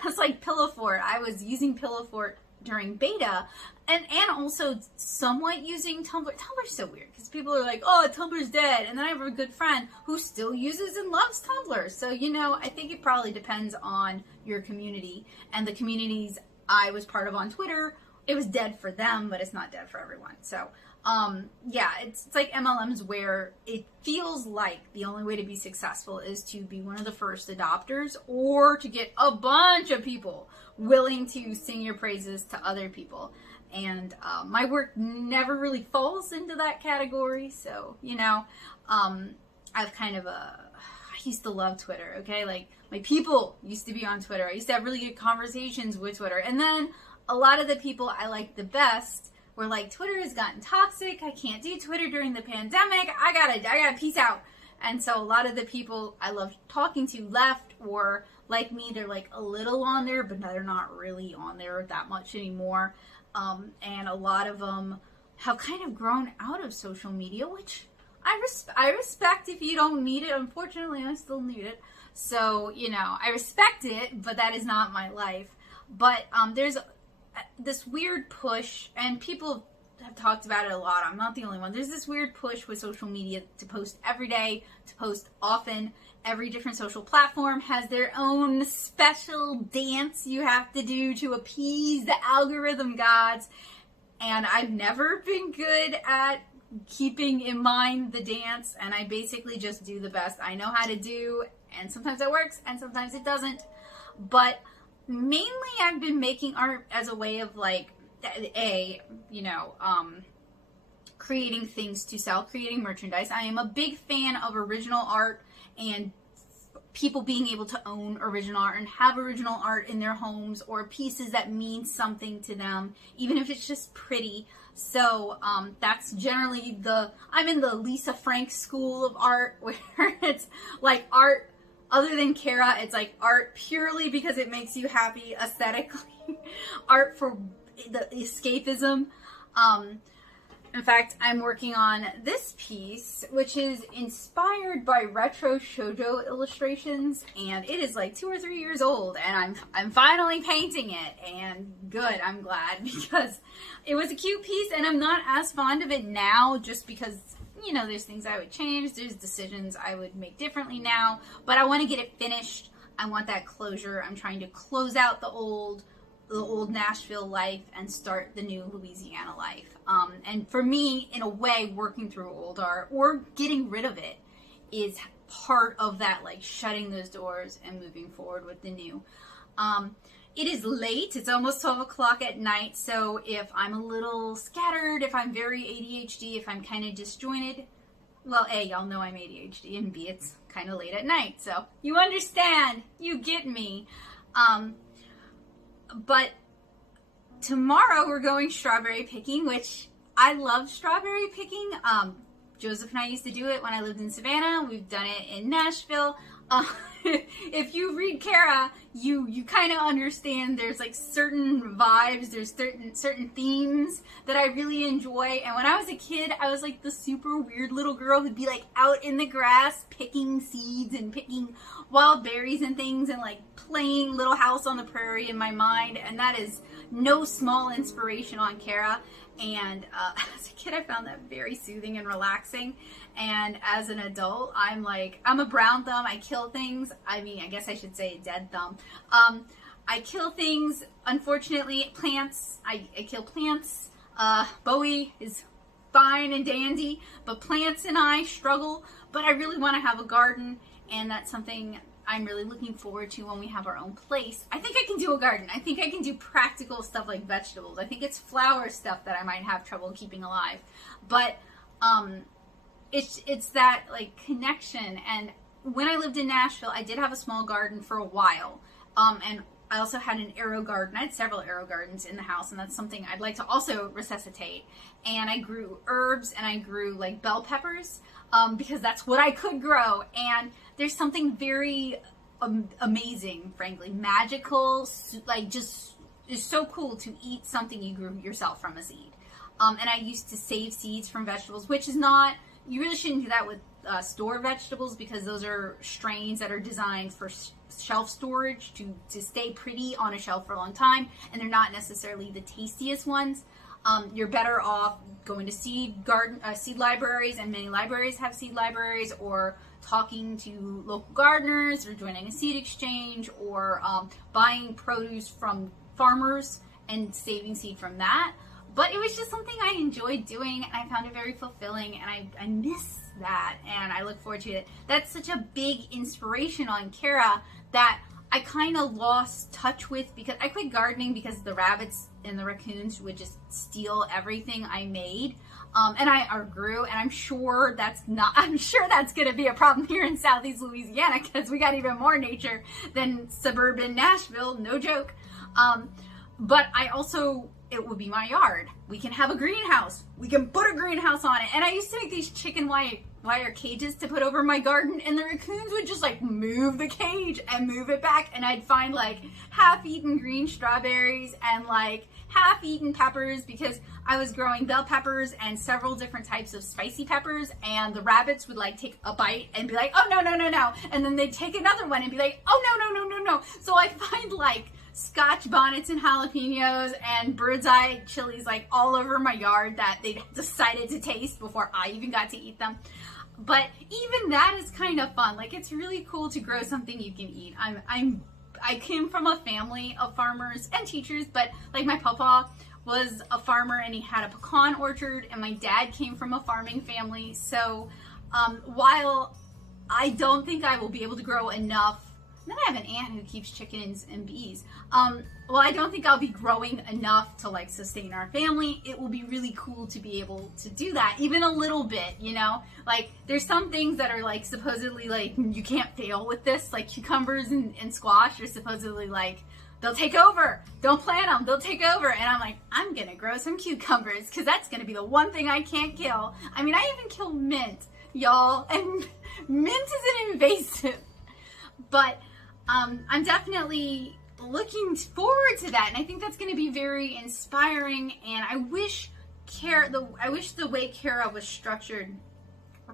It's like Pillow Fort. I was using Pillow Fort during beta and also somewhat using Tumblr. Tumblr's so weird because people are like, oh, Tumblr's dead. And then I have a good friend who still uses and loves Tumblr. So, you know, I think it probably depends on your community. And the communities I was part of on Twitter, it was dead for them, but it's not dead for everyone. So, yeah, it's like MLMs where it feels like the only way to be successful is to be one of the first adopters or to get a bunch of people willing to sing your praises to other people. And my work never really falls into that category. So, you know, I've kind of I used to love Twitter, okay? Like, my people used to be on Twitter. I used to have really good conversations with Twitter. And then a lot of the people I liked the best were like, Twitter has gotten toxic. I can't do Twitter during the pandemic. I gotta peace out. And so a lot of the people I loved talking to left, or like me, they're like a little on there, but they're not really on there that much anymore. And a lot of them have kind of grown out of social media, which I respect if you don't need it. Unfortunately, I still need it. So, you know, I respect it, but that is not my life. But there's this weird push, and people have talked about it a lot. I'm not the only one. There's this weird push with social media to post every day, to post often. Every different social platform has their own special dance you have to do to appease the algorithm gods. And I've never been good at keeping in mind the dance, and I basically just do the best I know how to do, and sometimes it works and sometimes it doesn't. But mainly I've been making art as a way of like, you know, creating things to sell, creating merchandise. I am a big fan of original art and people being able to own original art and have original art in their homes or pieces that mean something to them, even if it's just pretty. So that's generally I'm in the Lisa Frank school of art, where it's like art other than Kara, it's like art purely because it makes you happy aesthetically. Art for the escapism. In fact, I'm working on this piece, which is inspired by retro shoujo illustrations, and it is like 2 or 3 years old, and I'm finally painting it, and good, I'm glad, because it was a cute piece, and I'm not as fond of it now, just because, you know, there's things I would change, there's decisions I would make differently now, but I want to get it finished. I want that closure. I'm trying to close out the old Nashville life and start the new Louisiana life. And for me, in a way, working through old art or getting rid of it is part of that, like shutting those doors and moving forward with the new. It is late. It's almost 12 o'clock at night. So if I'm a little scattered, if I'm very ADHD, if I'm kind of disjointed, well, A, y'all know I'm ADHD, and B, it's kind of late at night. So you understand. You get me. But tomorrow we're going strawberry picking, which I love strawberry picking. Joseph and I used to do it when I lived in Savannah. We've done it in Nashville. If you read Kara, you kind of understand there's like certain vibes, there's certain themes that I really enjoy. And when I was a kid, I was like the super weird little girl who'd be like out in the grass picking seeds and picking wild berries and things and like playing Little House on the Prairie in my mind. And that is no small inspiration on Kara. And as a kid, I found that very soothing and relaxing. And as an adult, I'm a brown thumb. I kill things. I mean, I guess I should say a dead thumb. I kill things. Unfortunately, plants. I kill plants. Bowie is fine and dandy, but plants and I struggle. But I really want to have a garden, and that's something I'm really looking forward to when we have our own place. I think I can do a garden. I think I can do practical stuff like vegetables. I think it's flower stuff that I might have trouble keeping alive. But it's that like connection. And when I lived in Nashville, I did have a small garden for a while. And I also had an arrow garden. I had several arrow gardens in the house, and that's something I'd like to also resuscitate. And I grew herbs, and I grew like bell peppers, because that's what I could grow. And there's something very amazing, frankly, magical, like just is so cool to eat something you grew yourself from a seed. And I used to save seeds from vegetables, which is not, you really shouldn't do that with store vegetables, because those are strains that are designed for shelf storage to stay pretty on a shelf for a long time, and they're not necessarily the tastiest ones. You're better off going to seed libraries, and many libraries have seed libraries, or talking to local gardeners, or joining a seed exchange, or buying produce from farmers and saving seed from that. But it was just something I enjoyed doing, and I found it very fulfilling, and I miss that, and I look forward to it. That's such a big inspiration on Kara that I kind of lost touch with, because I quit gardening because the rabbits and the raccoons would just steal everything I made, and I grew. And I'm sure that's going to be a problem here in Southeast Louisiana, because we got even more nature than suburban Nashville. No joke. But I also, it would be my yard. We can have a greenhouse. We can put a greenhouse on it. And I used to make these chicken wire cages to put over my garden, and the raccoons would just like move the cage and move it back, and I'd find like half-eaten green strawberries and like half-eaten peppers, because I was growing bell peppers and several different types of spicy peppers, and the rabbits would like take a bite and be like, oh no, no, no, no, and then they'd take another one and be like, oh no, no, no, no, no. So I find like Scotch bonnets and jalapenos and bird's eye chilies like all over my yard that they decided to taste before I even got to eat them. But even that is kind of fun. Like, it's really cool to grow something you can eat. I came from a family of farmers and teachers, but like my papa was a farmer and he had a pecan orchard, and my dad came from a farming family. So while I don't think I will be able to grow enough, then I have an aunt who keeps chickens and bees. Well, I don't think I'll be growing enough to like sustain our family. It will be really cool to be able to do that, even a little bit, you know? Like, there's some things that are like supposedly like, you can't fail with this, like cucumbers and squash are supposedly like, they'll take over. Don't plant them, they'll take over. And I'm like, I'm gonna grow some cucumbers, because that's gonna be the one thing I can't kill. I mean, I even kill mint, y'all, and mint isn't invasive. But I'm definitely looking forward to that, and I think that's going to be very inspiring. And I wish the way Kara was structured,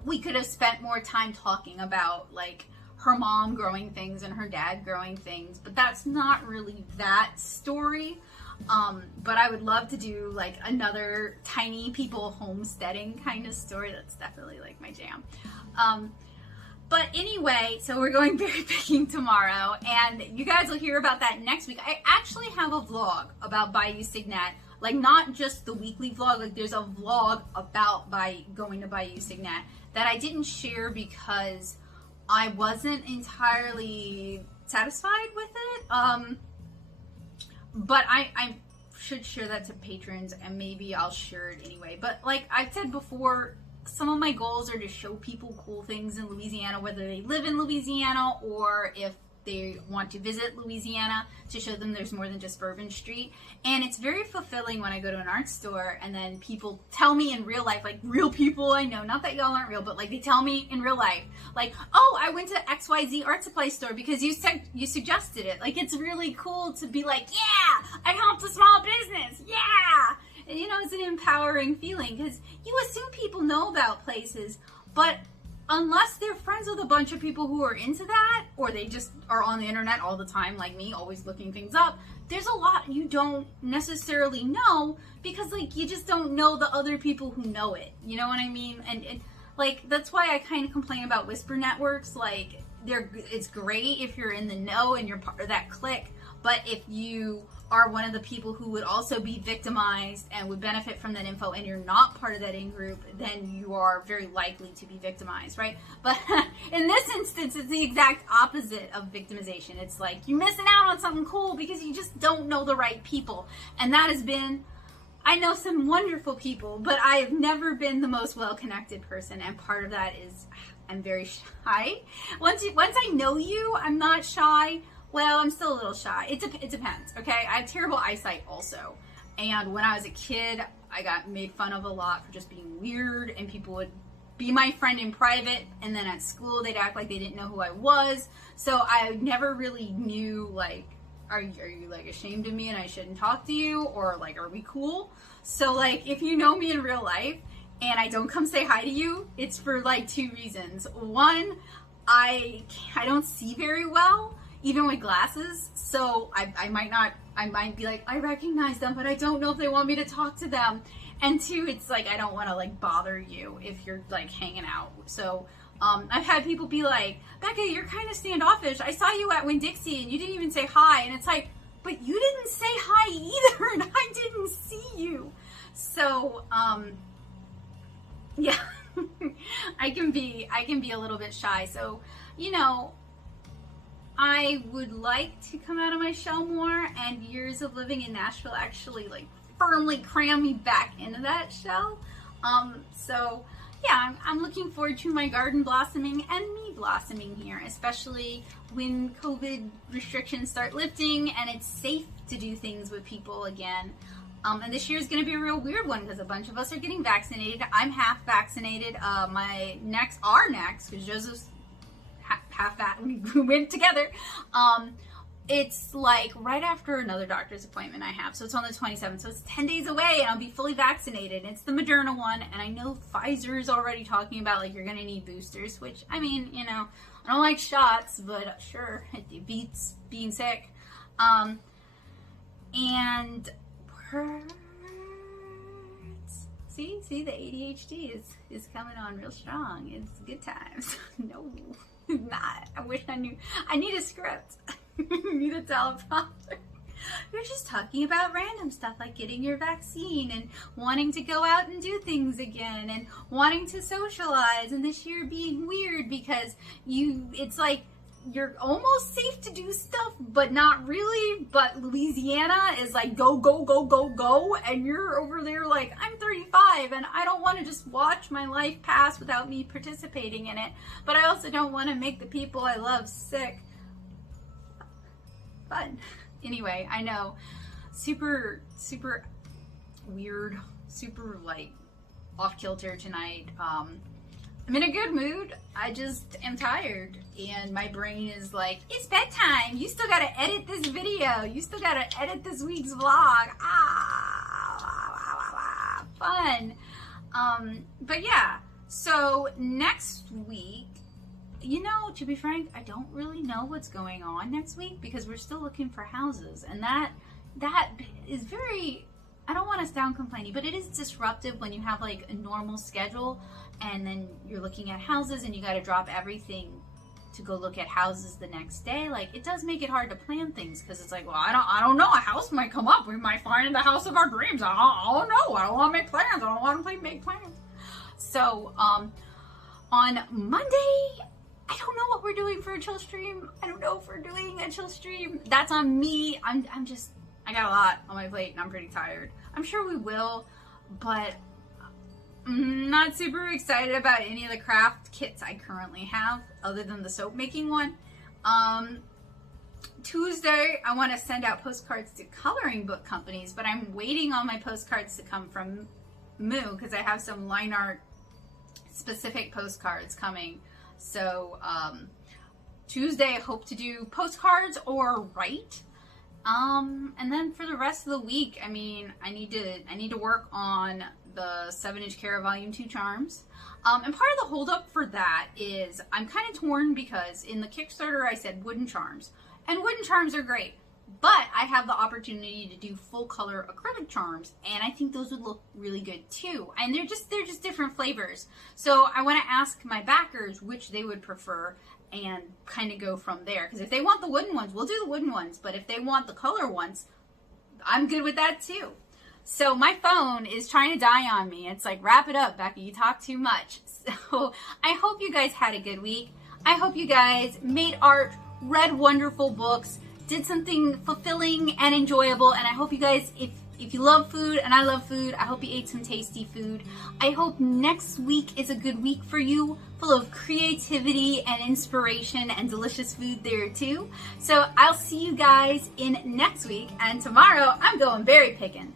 we could have spent more time talking about like her mom growing things and her dad growing things, but that's not really that story. But I would love to do like another tiny people homesteading kind of story. That's definitely like my jam. But anyway, so we're going berry picking tomorrow, and you guys will hear about that next week. I actually have a vlog about Bayou Segnette, like not just the weekly vlog, like there's a vlog about going to Bayou Segnette that I didn't share because I wasn't entirely satisfied with it. But I should share that to patrons, and maybe I'll share it anyway. But like I've said before, some of my goals are to show people cool things in Louisiana, whether they live in Louisiana or if they want to visit Louisiana to show them there's more than just Bourbon Street. And it's very fulfilling when I go to an art store and then people tell me in real life, like real people I know, not that y'all aren't real, but like they tell me in real life, like, oh, I went to XYZ art supply store because you suggested it. Like, it's really cool to be like, yeah, I helped a small business, yeah. And, you know, it's an empowering feeling because you assume people know about places, but unless they're friends with a bunch of people who are into that, or they just are on the internet all the time like me, always looking things up, there's a lot you don't necessarily know because, like, you just don't know the other people who know it. You know what I mean? And like, that's why I kind of complain about whisper networks. Like, it's great if you're in the know and you're part of that clique, but if you are one of the people who would also be victimized and would benefit from that info and you're not part of that in-group, then you are very likely to be victimized, right? But in this instance, it's the exact opposite of victimization. It's like you're missing out on something cool because you just don't know the right people. And that has been, I know some wonderful people, but I have never been the most well-connected person, and part of that is I'm very shy. Once I know you, I'm not shy. Well, I'm still a little shy. It depends, okay? I have terrible eyesight also. And when I was a kid, I got made fun of a lot for just being weird, and people would be my friend in private, and then at school they'd act like they didn't know who I was. So I never really knew, like, are you like ashamed of me and I shouldn't talk to you? Or like, are we cool? So like, if you know me in real life and I don't come say hi to you, it's for like two reasons. One, I don't see very well, even with glasses, so I might be like, I recognize them, but I don't know if they want me to talk to them. And two, it's like, I don't want to like bother you if you're like hanging out. So I've had people be like, Becca, you're kind of standoffish. I saw you at Winn-Dixie and you didn't even say hi. And it's like, but you didn't say hi either, and I didn't see you. So yeah, I can be a little bit shy. So, you know, I would like to come out of my shell more, and years of living in Nashville actually like firmly cram me back into that shell. So yeah, I'm looking forward to my garden blossoming and me blossoming here, especially when COVID restrictions start lifting and it's safe to do things with people again. And this year is going to be a real weird one because a bunch of us are getting vaccinated. I'm half vaccinated. Our next, because Joseph's half that, we went together. It's like right after another doctor's appointment I have, so it's on the 27th, so it's 10 days away and I'll be fully vaccinated. It's the Moderna one, and I know Pfizer is already talking about like you're gonna need boosters, which, I mean, you know, I don't like shots, but sure, it beats being sick. And words. See, the ADHD is coming on real strong. It's good times. No, not. I wish I knew. I need a script. I need a teleprompter. We're just talking about random stuff like getting your vaccine and wanting to go out and do things again and wanting to socialize, and this year being weird because it's like you're almost safe to do stuff, but not really. But Louisiana is like go, go, go, go, go. And you're over there like, I'm 35 and I don't want to just watch my life pass without me participating in it. But I also don't want to make the people I love sick. Fun. Anyway, I know. Super, super weird. Super like off kilter tonight. I'm in a good mood. I just am tired and my brain is like, it's bedtime. You still gotta edit this video. You still gotta edit this week's vlog. Fun. But yeah, so next week, you know, to be frank, I don't really know what's going on next week because we're still looking for houses, and that is very, I don't want to sound complaining, but it is disruptive when you have like a normal schedule and then you're looking at houses and you got to drop everything to go look at houses the next day. Like, it does make it hard to plan things because it's like, well, I don't know, a house might come up, we might find the house of our dreams. I don't know, I don't want to make plans, I don't want to make plans. So on Monday, I don't know what we're doing for a chill stream. I don't know if we're doing a chill stream. That's on me. I got a lot on my plate and I'm pretty tired. I'm sure we will, but I'm not super excited about any of the craft kits I currently have other than the soap making one. Tuesday, I want to send out postcards to coloring book companies, but I'm waiting on my postcards to come from Moo because I have some line art specific postcards coming. So Tuesday, I hope to do postcards or write. And then for the rest of the week, I mean, I need to work on the 7-inch Cara Volume 2 charms. And part of the holdup for that is I'm kind of torn because in the Kickstarter I said wooden charms. And wooden charms are great, but I have the opportunity to do full color acrylic charms, and I think those would look really good too. And they're just different flavors. So I want to ask my backers which they would prefer and kind of go from there. Because if they want the wooden ones, we'll do the wooden ones. But if they want the color ones, I'm good with that too. So my phone is trying to die on me. It's like, wrap it up, Becky, you talk too much. So I hope you guys had a good week. I hope you guys made art, read wonderful books, did something fulfilling and enjoyable, and I hope you guys, if you love food and I love food, I hope you ate some tasty food. I hope next week is a good week for you, full of creativity and inspiration and delicious food there too. So I'll see you guys in next week, and tomorrow I'm going berry picking.